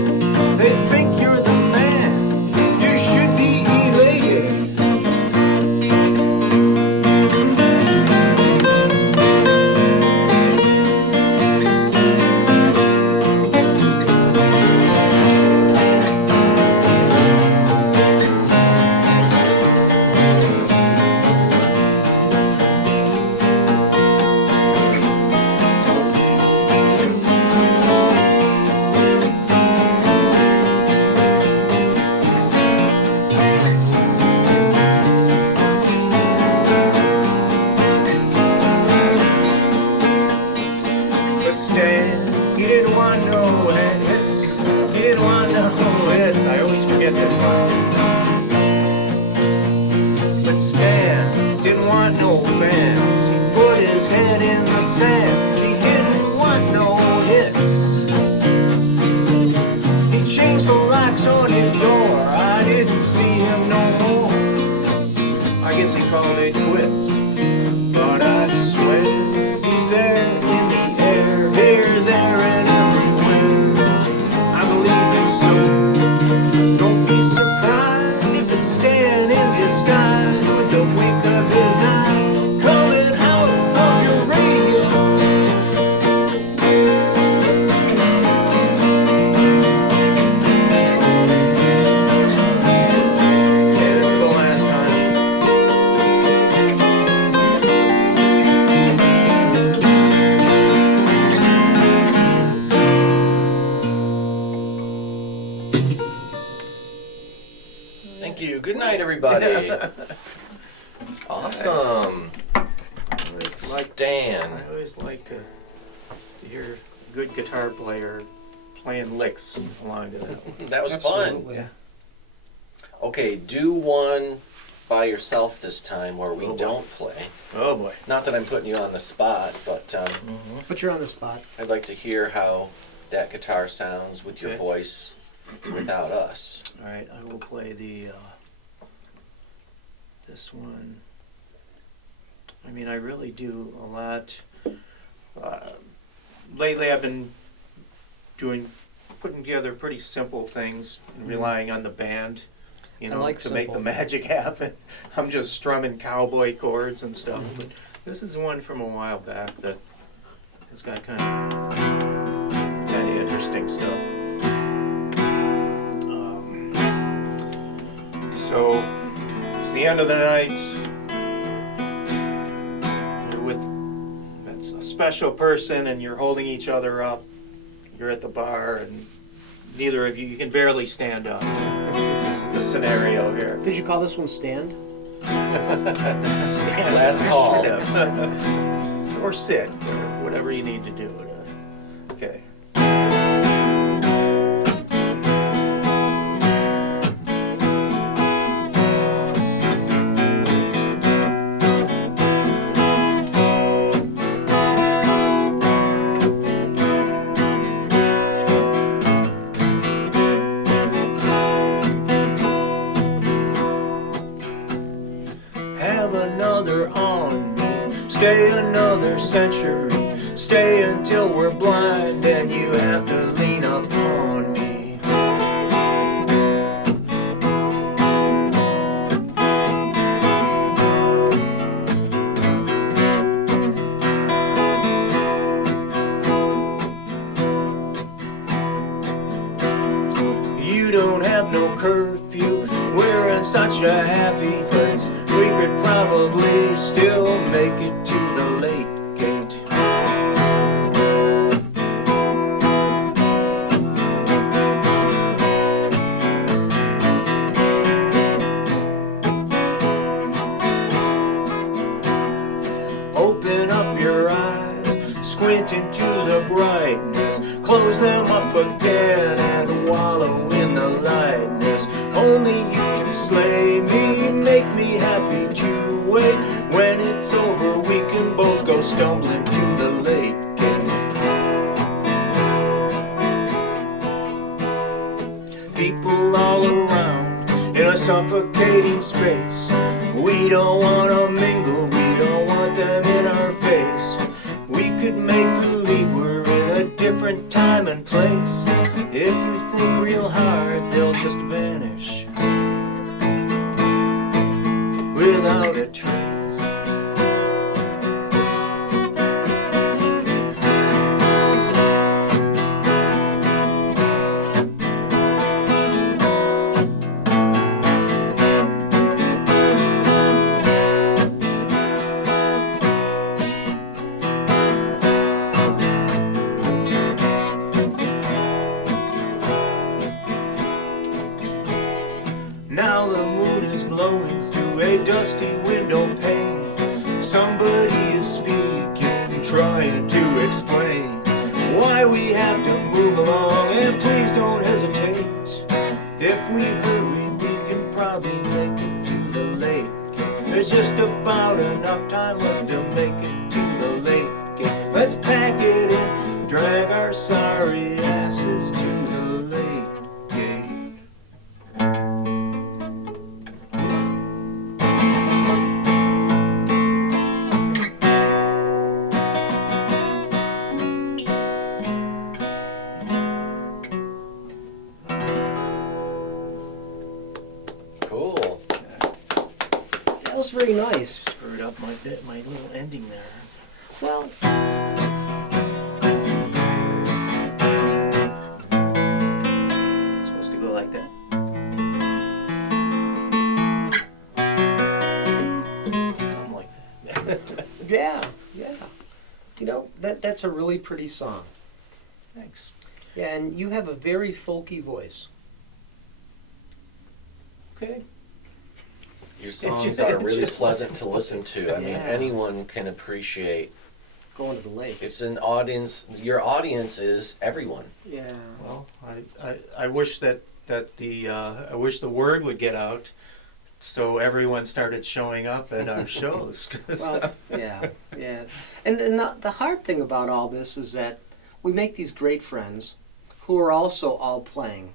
They think you're the man. You should be elated. Stan, he didn't want no hits. He didn't want no hits. I always forget this line. But Stan didn't want no fans. He put his head in the sand. He didn't want no hits. He changed the locks on his door. I didn't see him no more. I guess he called it quits. But I swear he's there in the air, here, there, and everywhere. I believe it so. Don't be surprised if it's Stan in disguise with the wink of his eye coming out of your radio. buddy. Awesome. I always like Stan. I always like to hear a good guitar player playing licks along to that one. That was Absolutely. fun. Okay, do one by yourself this time where we Oh, boy. don't play. Oh boy. Not that I'm putting you on the spot, but But you're on the spot. I'd like to hear how that guitar sounds with your Okay. voice without us. All right, I will play the this one. I mean, I really do a lot. Lately, I've been putting together pretty simple things, and relying on the band, you I know, like to make the simple. magic happen. I'm just strumming cowboy chords and stuff. But this is one from a while back that has got kind of interesting stuff. So it's the end of the night. You're with it's a special person, and you're holding each other up. You're at the bar, and neither of you can barely stand up. This is the scenario here. Did you call this one Stand? Stand. Last call. Should have. Or sit, or whatever you need to do. Okay. Have another on me, stay another century, stay until we're blind and you have to lean upon me. You don't have no curfew, we're in such a happy place. We could probably still make it to the late gate. Open up your eyes, squint into the brightness, close them up again and wallow in the lightness. Only you can slay me, make me happy to wait. When it's over we can both go stumbling to the late gate. People all around in a suffocating space. We don't wanna mingle, we don't want them in our face. We could make believe we're in a different time and place. If we think real hard, they'll just vanish without a trace. Now the moon is glowing through a dusty window pane. Somebody is speaking, trying to explain why we have to move along, and please don't hesitate. If we hurry, we can probably make it to the late gate. There's just about enough time left to make it to the late gate. Let's pack it in, drag our sorry asses to the late gate. Cool. That was very nice. Screwed up my little ending there. Well, It's supposed to go like that. Something like that. yeah. You know, that's a really pretty song. Thanks. Yeah, and you have a very folky voice. Okay. Your songs are really pleasant to listen to. I mean, Yeah. anyone can appreciate. Going to the lake. It's an audience. Your audience is everyone. Yeah. Well, I wish that I wish the word would get out, so everyone started showing up at our shows. 'Cause, Well, yeah, yeah. And the hard thing about all this is that we make these great friends who are also all playing.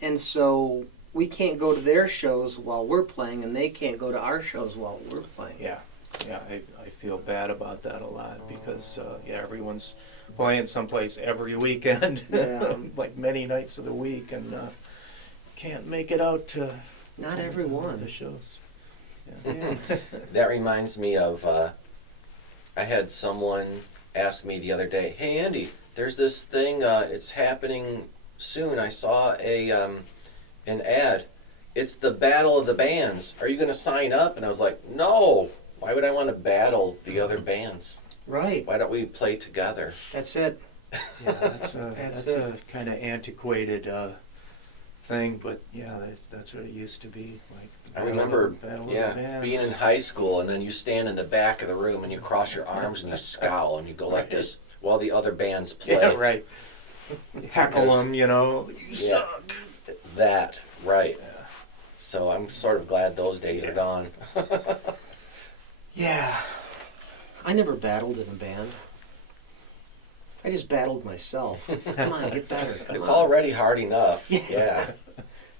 And so we can't go to their shows while we're playing, and they can't go to our shows while we're playing. yeah, I feel bad about that a lot because everyone's playing someplace every weekend, Yeah. like many nights of the week, and can't make it out to Not some of everyone. the shows. Yeah. That reminds me of. I had someone ask me the other day, "Hey Andy, there's this thing. It's happening soon. I saw an ad. It's the Battle of the Bands. Are you going to sign up?" And I was like, "No. Why would I want to battle the other bands? Right. Why don't we play together?" That's it. Yeah, that's a That's that's a kind of antiquated thing, but yeah, that's what it used to be. Like I remember, Battle of the yeah, Bands. being in high school, and then you stand in the back of the room and you cross your arms and you scowl and you go like this while the other bands play. Yeah, right. Heckle Because- them, you know. You Yeah. suck. That, right. Yeah. So I'm sort of glad those days are gone. Yeah. I never battled in a band. I just battled myself. Come on, get better. Come It's on. already hard enough. Yeah. Yeah.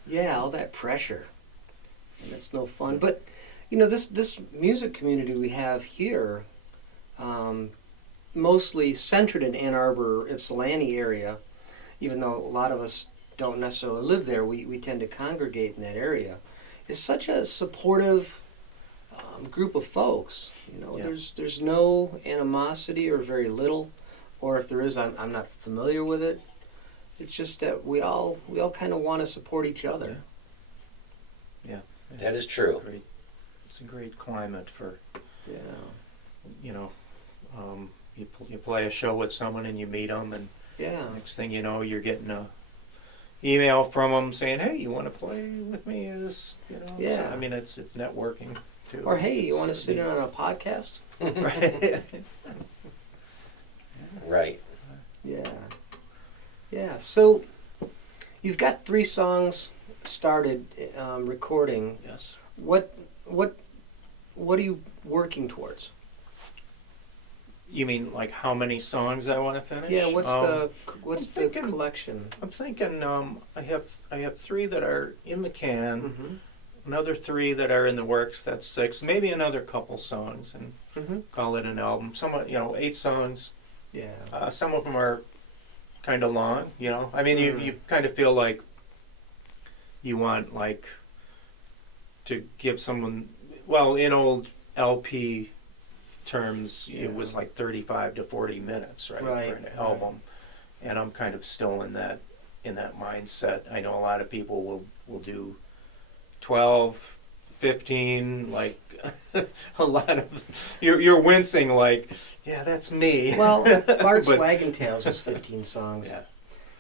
Yeah, all that pressure. And that's no fun. But, you know, this music community we have here, mostly centered in Ann Arbor, Ypsilanti area, even though a lot of us don't necessarily live there, we tend to congregate in that area, is such a supportive group of folks. You know, Yeah. there's no animosity or very little, or if there is, I'm not familiar with it. It's just that we all kind of want to support each other. Yeah. That is true. Great. It's a great climate for, Yeah. you know, you play a show with someone and you meet them, and Yeah. next thing you know, you're getting a email from them saying, "Hey, you want to play with me?" This, you know. Yeah. So, I mean, it's networking too. Or hey, you want to It's, sit in on a podcast? Right. Right. Yeah. Yeah. So you've got 3 songs started recording. Yes. What are you working towards? You mean like how many songs I want to finish? Yeah. What's the I'm thinking- collection? I'm thinking I have 3 that are in the can, Mm-hmm. another 3 that are in the works. That's 6, maybe another couple songs, and Mm-hmm. call it an album. Some 8 songs. Yeah. Some of them are kind of long. You know, I mean, Mhm. you kind of feel like you want like to give someone. Well, in old LP terms, it was Yeah. like 35 to 40 minutes, right, Right, for an right. album. And I'm kind of still in that mindset. I know a lot of people will do 12, 15, like a lot of you're wincing like, yeah, that's me. Well, Bart's But- Wagon Tales was 15 songs. Yeah.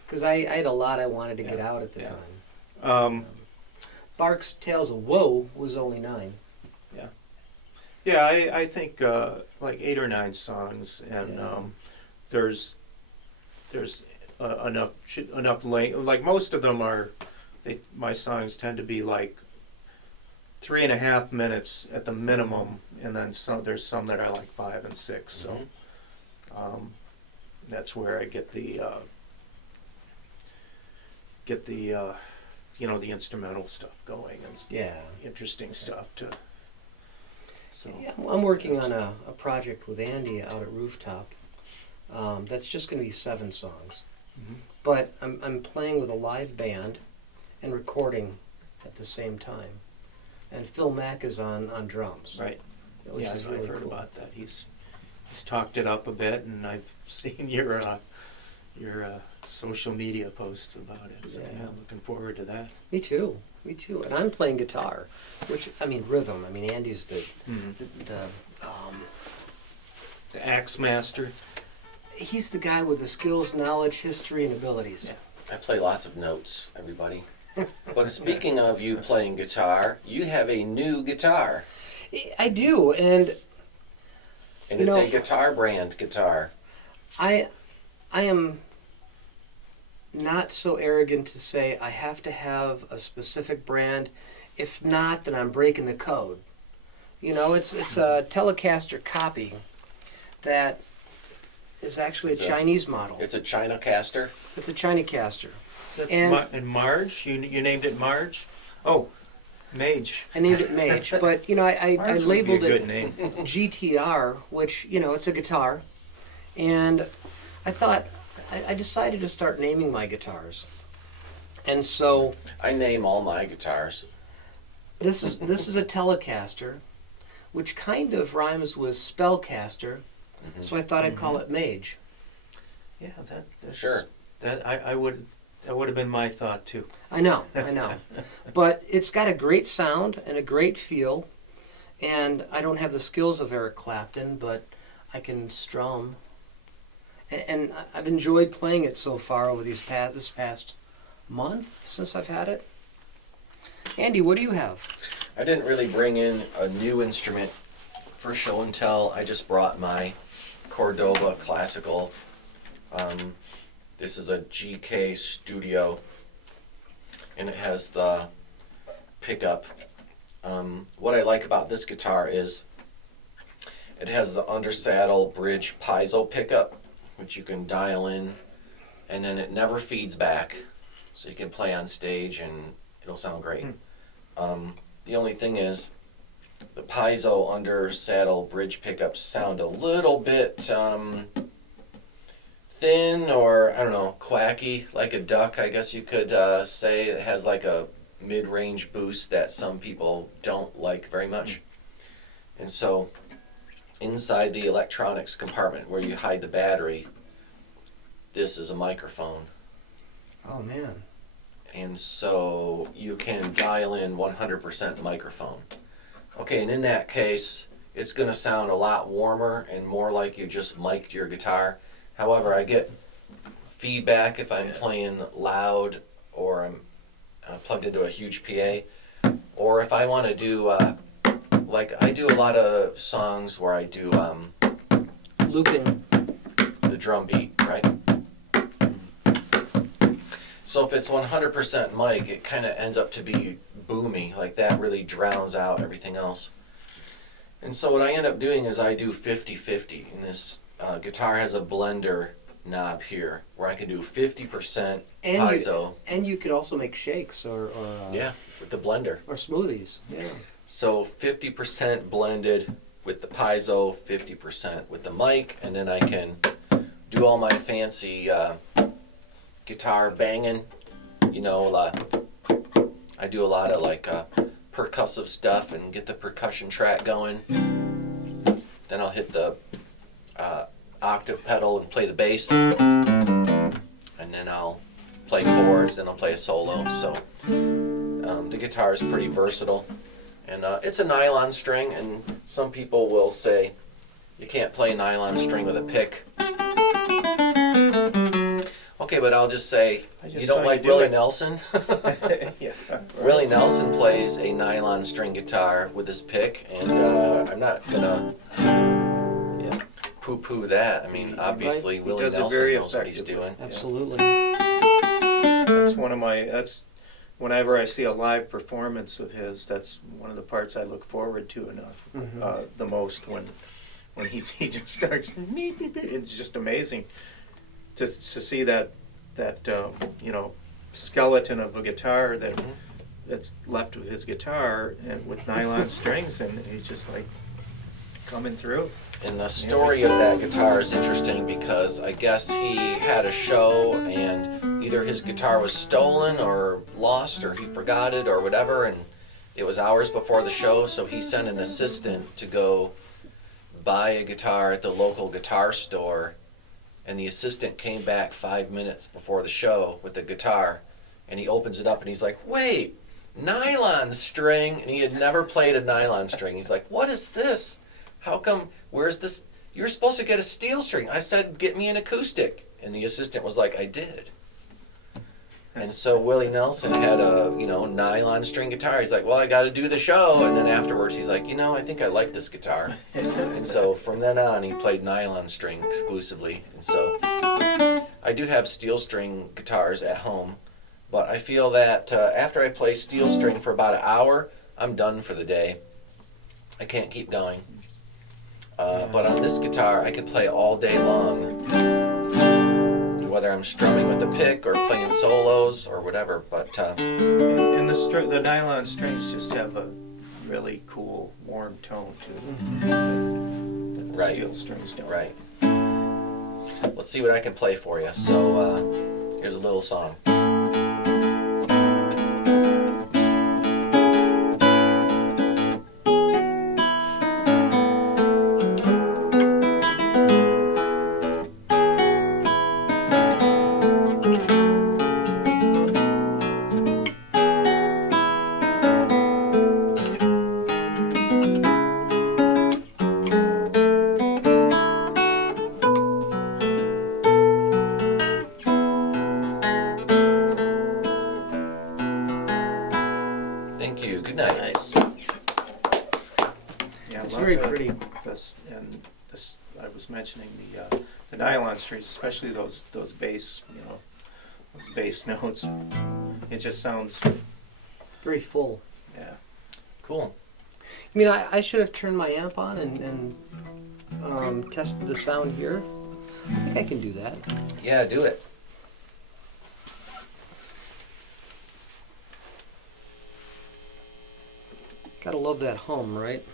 Because I had a lot I wanted to get Yeah, out at the yeah. time. Bark's Tales of Woe was only 9. Yeah, I think like 8 or 9 songs, and Yeah. there's enough length. Like most of them are, my songs tend to be like 3.5 minutes at the minimum, and then there's some that are like 5 and 6. So Mhm. that's where I get the the instrumental stuff going and Yeah. interesting stuff to. So Yeah, I'm working on a project with Andy out at Rooftop. That's just going to be 7 songs. Mhm. But I'm playing with a live band and recording at the same time. And Phil Mack is on drums. Right. Which Yeah, is I've really heard cool. about that. He's talked it up a bit, and I've seen your social media posts about it. So Yeah. yeah, looking forward to that. Me too. And I'm playing guitar, which, I mean, rhythm. I mean, Andy's the The Axe Master. he's the guy with the skills, knowledge, history, and abilities. Yeah. I play lots of notes, everybody. But But speaking of you playing guitar, you have a new guitar. I do, and And You it's know- a guitar brand guitar. I am not so arrogant to say I have to have a specific brand. If not, then I'm breaking the code. It's a Telecaster copy that is actually a It's a- Chinese model. It's a China caster. It's a Chinacaster. Is that And- and Marge? You named it Marge? Oh, Mage. I named it Mage, but I Marge would be a labeled good it name. GTR, which it's a guitar, and I thought I decided to start naming my guitars, and so I name all my guitars. this is a Telecaster, which kind of rhymes with spellcaster, so I thought I'd call it Mage. Yeah, that's Sure. That would have been my thought too. I know, but it's got a great sound and a great feel, and I don't have the skills of Eric Clapton, but I can strum. And I've enjoyed playing it so far over this past month since I've had it. Andy, what do you have? I didn't really bring in a new instrument for show and tell. I just brought my Cordoba classical. This is a GK Studio, and it has the pickup. What I like about this guitar is it has the undersaddle bridge piezo pickup, which you can dial in, and then it never feeds back, so you can play on stage and it'll sound great. The only thing is the piezo undersaddle bridge pickups sound a little bit thin, or I don't know, quacky, like a duck, I guess you could say. It has like a mid-range boost that some people don't like very much. And so inside the electronics compartment where you hide the battery, this is a microphone. Oh man. And so you can dial in 100% microphone. Okay, and in that case, it's going to sound a lot warmer and more like you just mic'd your guitar. However, I get feedback if I'm playing loud, or I'm plugged into a huge PA, or if I want to do, like I do a lot of songs where I do Looping. the drum beat, right? So if it's 100% mic, it kind of ends up to be boomy, like that really drowns out everything else. And so what I end up doing is I do 50-50, and this guitar has a blender knob here where I can do 50% piezo. And you could also make shakes or Yeah, with the blender. or smoothies. Yeah. So 50% blended with the piezo, 50% with the mic, and then I can do all my fancy guitar banging. I do a lot of like percussive stuff and get the percussion track going. Then I'll hit the octave pedal and play the bass, and then I'll play chords, then I'll play a solo. So the guitar is pretty versatile, and it's a nylon string, and some people will say you can't play nylon string with a pick. Okay, but I'll just say, you don't like Willie Nelson? Yeah. Willie Nelson plays a nylon string guitar with his pick, and I'm not gonna poo-poo that. I mean, obviously He Willie does it Nelson very knows what he's effectively. doing. Absolutely. That's whenever I see a live performance of his, that's one of the parts I look forward to the most when he just starts. It's just amazing to see that skeleton of a guitar that's left with his guitar and with nylon strings, and he's just like coming through. And the story of that guitar is interesting because I guess he had a show and either his guitar was stolen or lost or he forgot it or whatever, and it was hours before the show, so he sent an assistant to go buy a guitar at the local guitar store, and the assistant came back 5 minutes before the show with the guitar, and he opens it up and he's like, wait, nylon string, and he had never played a nylon string. He's like, what is this? How come, where's this? You're supposed to get a steel string. I said, get me an acoustic. And the assistant was like, I did. And so Willie Nelson had a, nylon string guitar. He's like, well, I got to do the show. And then afterwards, he's like, I think I like this guitar. And so from then on, he played nylon string exclusively. And so I do have steel string guitars at home. But I feel that after I play steel string for about an hour, I'm done for the day. I can't keep going. But on this guitar, I can play all day long, whether I'm strumming with the pick or playing solos or whatever. But and the nylon strings just have a really cool, warm tone to them that the Right. steel strings don't. right. Let's see what I can play for you. So here's a little song. Thank you. Good night. Nice. Yeah, I It's love very the- pretty. This, I was mentioning the nylon strings, especially those bass, those bass notes. It just sounds, Very full. yeah. Cool. I mean, I should have turned my amp on and tested the sound here. I think I can do that. Yeah, do it. Gotta love that hum, right?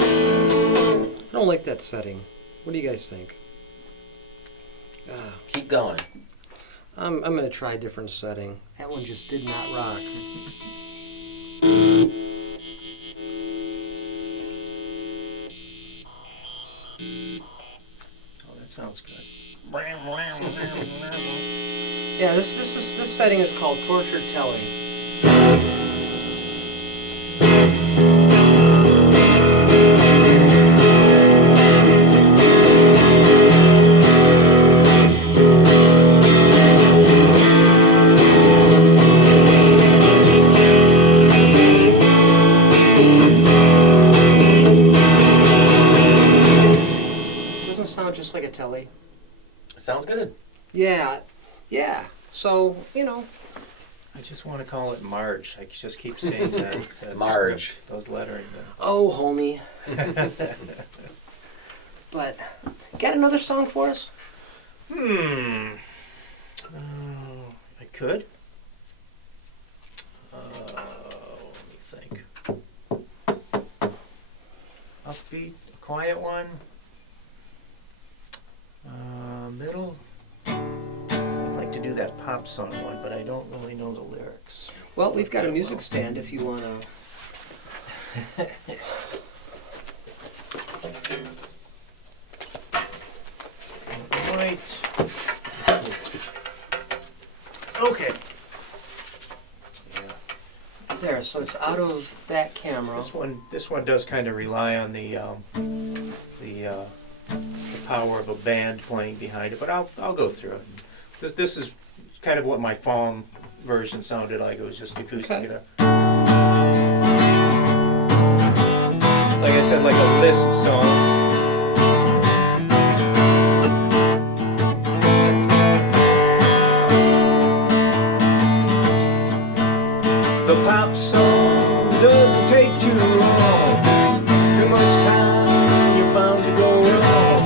I don't like that setting. What do you guys think? Keep going. I'm gonna try a different setting. That one just did not rock. Oh, that sounds good. Yeah, this setting is called Tortured Telly. Doesn't sound just like a telly. Sounds good. Yeah, yeah. So, I just want to call it Marge. I just keep seeing that Marge. script, those lettering. oh, homie. But, got another song for us? I could. Let me think. Upbeat, a quiet one. Middle. I'd like to do that pop song one, but I don't really know the lyrics. Well, we've got a music stand if you want to. Right. Okay. There, so it's out of that camera. This one does kind of rely on the power of a band playing behind it, but I'll go through it. This is kind of what my Fawn version sounded like. It was just acoustic Okay. guitar. Like I said, like a list song. The pop song doesn't take too long. Too much time, you're bound to go wrong.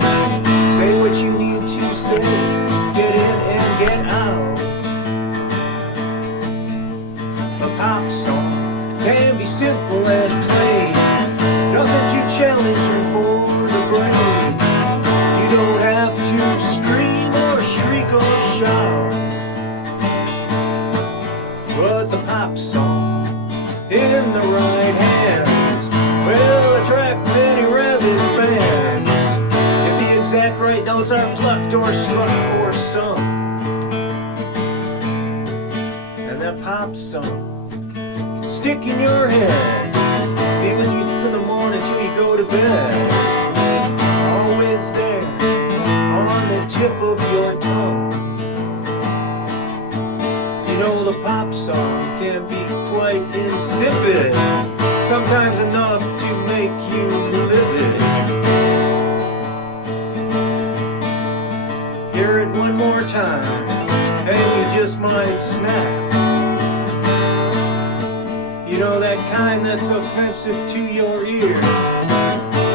Say what you need to say, get in and get out. The pop song can be simple and plain, nothing too challenging for notes are plucked or struck or sung. And that pop song can stick in your head, be with you from the morning till you go to bed. Always there on the tip of your tongue. You know the pop song can be quite insipid, sometimes enough to make you livid. Hear it one more time and you just might snap. You know that kind that's offensive to your ear,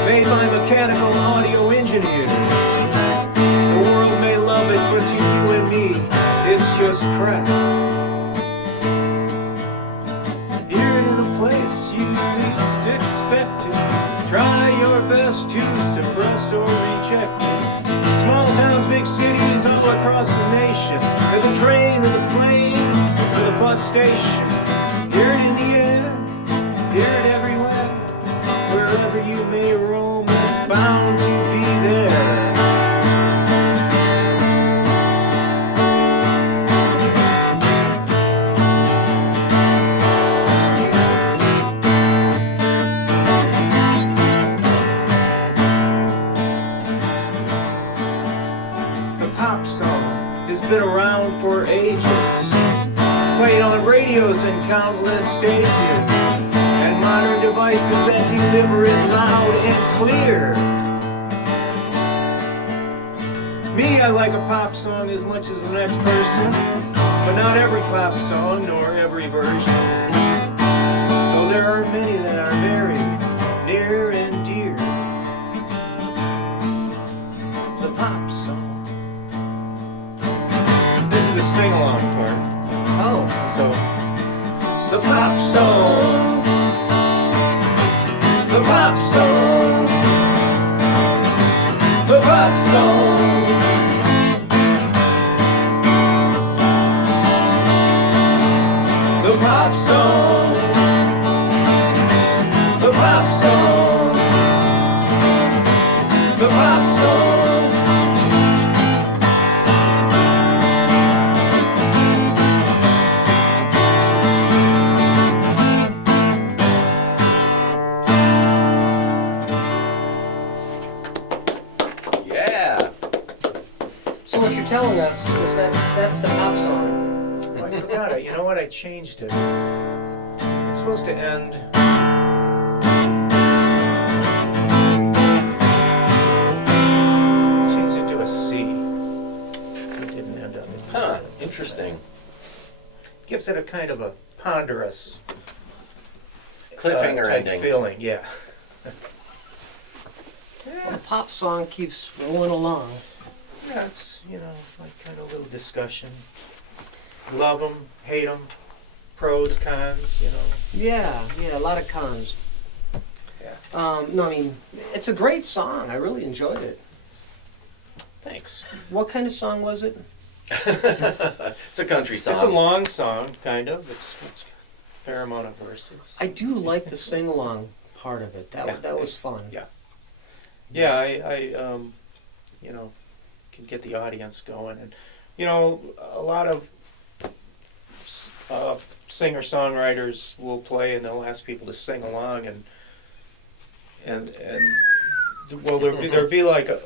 made by mechanical audio engineers. The world may love it, but to you and me, it's just crap. Hear it in a place you least expect it. Try your best to suppress or reject it. Small towns, big cities, all across the nation. There's a train and the plane or the bus station. Hear it in the air, hear it everywhere. Wherever you may roam, it's bound to be there. The pop song has been around for ages, played on radios and countless stages, and modern devices that deliver it loud and clear. Me, I like a pop song as much as the next person, but not every pop song nor every version. Though there are many that are very near and dear. The pop song. This is the sing-along part. Oh, So, the pop song, the pop song, the pop song, the pop song, the pop song, the pop song. Yeah. so what you're telling us is that that's the pop song. Oh, I forgot it. You know what? I changed it. It's supposed to end. Changed it to a C. So it didn't end up. Huh. Interesting. Gives it a kind of a ponderous Cliffhanger type ending. feeling. Yeah. Well, the pop song keeps rolling along. Yeah, it's, you know, like kind of a little discussion. Love them, hate them, pros, cons, you know. Yeah, a lot of cons. Yeah. No, I mean, it's a great song. I really enjoyed it. Thanks. What kind of song was it? It's a country song. It's a long song, kind of. It's a fair amount of verses. I do like the sing-along part of it. Yeah. That was fun. Yeah. Yeah, I you know, can get the audience going, and you know, a lot of singer-songwriters will play, and they'll ask people to sing along, and well, there'd be like a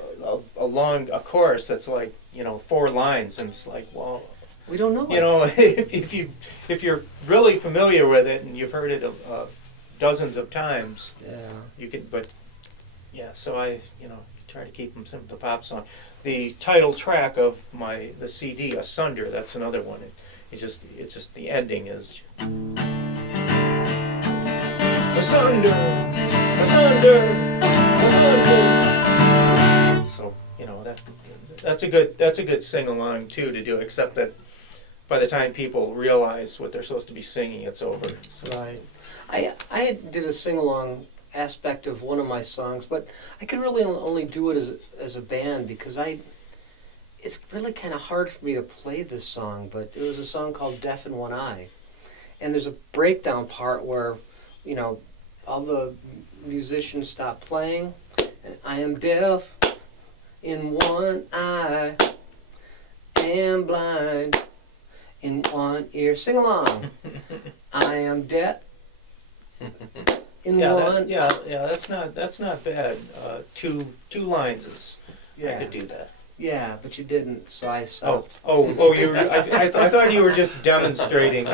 chorus that's like, you know, 4 lines, and it's like, well, We don't know. you know, if you're really familiar with it and you've heard it dozens of times, Yeah. you can, but yeah, so I, you know, try to keep them simple. The pop song, the title track of the CD, Asunder. That's another one. It's just the ending is Asunder, Asunder, Asunder. So you know that's a good sing along too to do. Except that by the time people realize what they're supposed to be singing, it's over. So. Right. I did a sing-along aspect of one of my songs, but I could really only do it as a band because it's really kind of hard for me to play this song, but it was a song called Deaf in One Eye. And there's a breakdown part where, you know, all the musicians stop playing, and I am deaf In one eye am blind, in one ear. Sing along. I am deaf. In one. That's not bad. Two lines is. I could do that. Yeah, but you didn't, so I Oh, stopped. you were, I thought you were just demonstrating.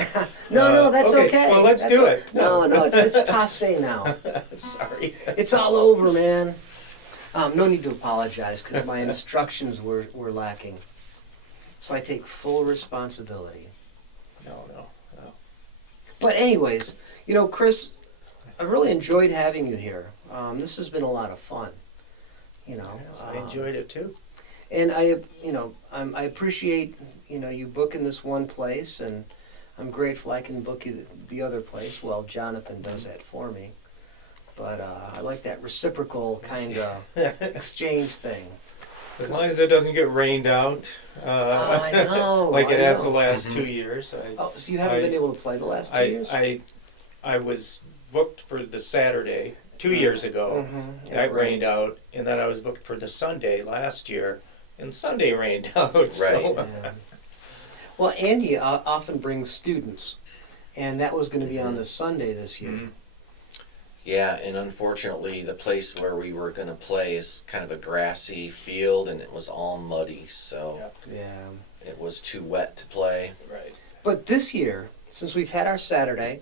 No, that's okay. Well, let's do it. No, it's passe now. Sorry. It's all over, man. No need to apologize because my instructions were lacking. So I take full responsibility. No. But anyways, Chris, I really enjoyed having you here. This has been a lot of fun. Yes, I enjoyed it too. And I appreciate, you booking this one place, and I'm grateful I can book you the other place. Well, Jonathan does that for me. But I like that reciprocal kind of exchange thing. As long as it doesn't get rained out. I know. Like it has the know. last 2 years. So you haven't been able to play the last 2 years? I was booked for the Saturday 2 years ago. Mm-hmm. That rained out, and then I was booked for the Sunday last year, and Sunday rained out. So. Yeah. Well, Andy often brings students, and that was going to be on this Sunday this year. Mm-hmm. Yeah, and unfortunately, the place where we were going to play is kind of a grassy field, and it was all muddy, so Yeah. it was too wet to play. Right. But this year, since we've had our Saturday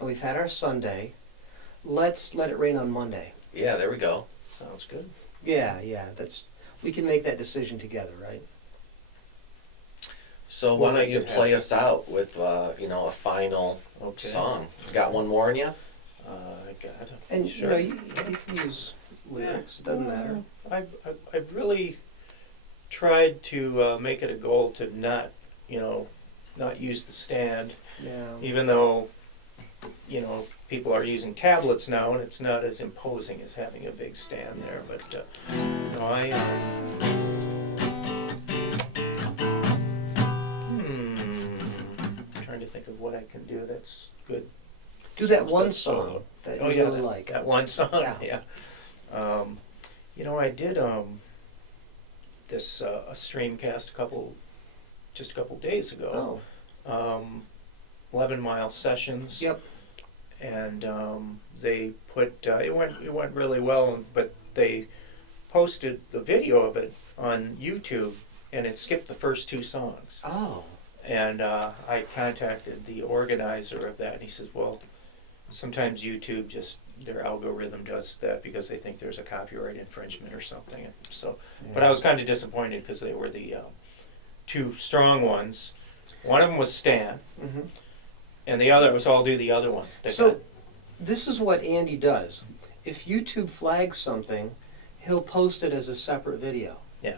and we've had our Sunday, let's let it rain on Monday. Yeah, there we go. Sounds good. Yeah, we can make that decision together, right? So We'll why don't make you it play happen. us out with a final Okay. song? Got one more in you? I got it. And Sure. you can use lyrics. It doesn't matter. I've really tried to make it a goal to not use the stand, Yeah. even though, people are using tablets now, and it's not as imposing as having a big stand there. But trying to think of what I can do that's good. Do that Sounds one good song solo. that Oh you yeah, really like. that one song. Yeah. I did this a streamcast just a couple days ago. Oh. 11 Mile Sessions. Yep. And they put it went really well, but they posted the video of it on YouTube, and it skipped the first 2 songs. Oh. And I contacted the organizer of that, and he says, well, sometimes YouTube their algorithm does that because they think there's a copyright infringement or something. So, but I was kind of disappointed because they were the 2 strong ones. One of them was Stan, Mm-hmm. and the other was I'll do the other one. So, this is what Andy does. If YouTube flags something, he'll post it as a separate video. Yeah.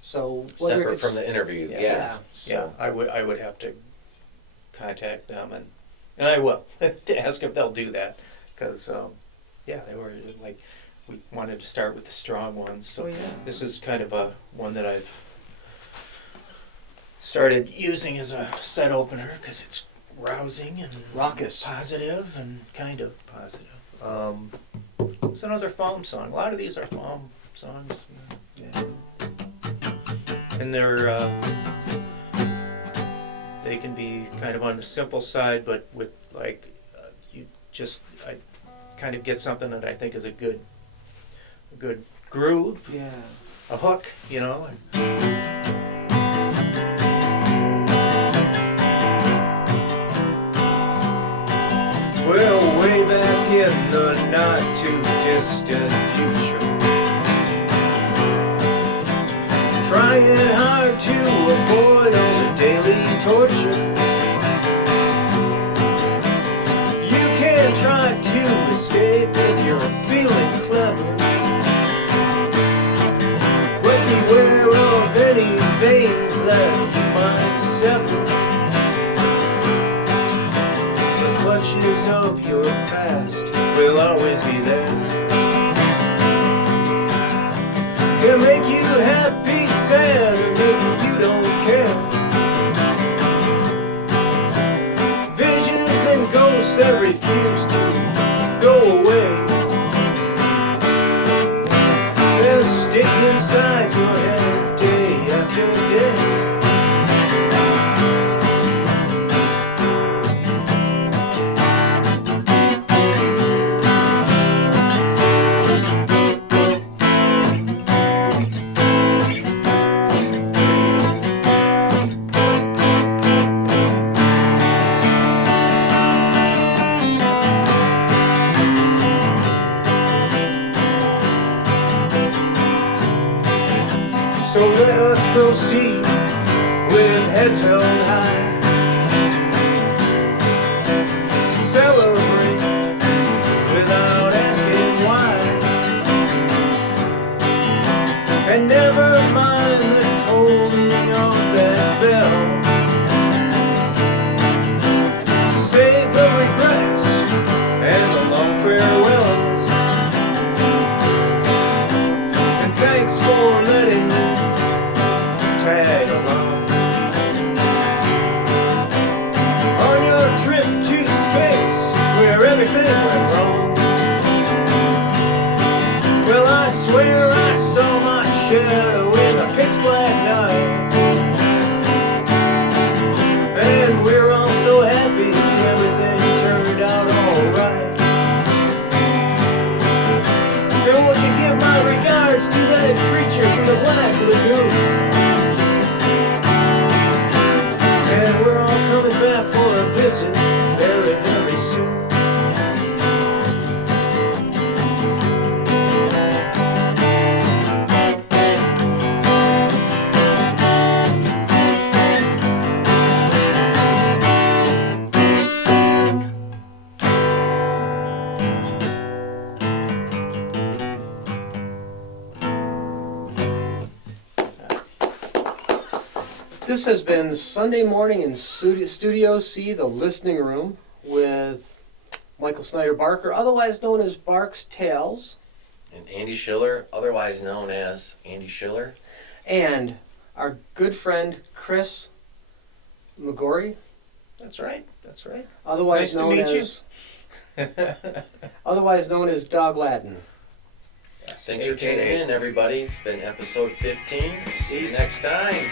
So whether Separate it's from the interview. Yeah. Yeah. Yeah, I would have to contact them, and I will to ask if they'll do that, because they were like, we wanted to start with the strong ones, so this is kind of a one that I've started using as a set opener because it's rousing and raucous, positive, and kind of positive. It's another Faum song. A lot of these are Faum songs. Yeah. And they can be kind of on the simple side, but with I kind of get something that I think is a good groove, Yeah. a hook, Well, way back in the not too distant future, trying hard to avoid all the daily torture. You can't try to escape if you're feeling clever, but beware of any veins that you might sever. The clutches of your past will always be there. Can make you happy, sad, or maybe you don't care. Visions and ghosts that refuse to go away. They're sticking inside your head day after day. So let us proceed with heads held high. Celebrate without asking why. And never mind the tolling of that bell. Save the regrets and the long farewells. And thanks for letting me tag along on your trip to space where everything went wrong. Well, I swear I saw my shadow in a pitch black night, and we're all so happy everything turned out alright. And won't you give my regards to that creature from the Black Lagoon? And we're all coming back for a visit very, very soon. This has been Sunday Morning in Studio C, the listening room, with Michael Snyder Barker, otherwise known as Bark's Tales, And Andy Schiller, otherwise known as Andy Schiller. and our good friend Chris McGorey, That's right. That's right. otherwise Nice to known meet you. as otherwise known as Dog Latin. Thanks for tuning in, everybody. It's been episode 15. See you next time.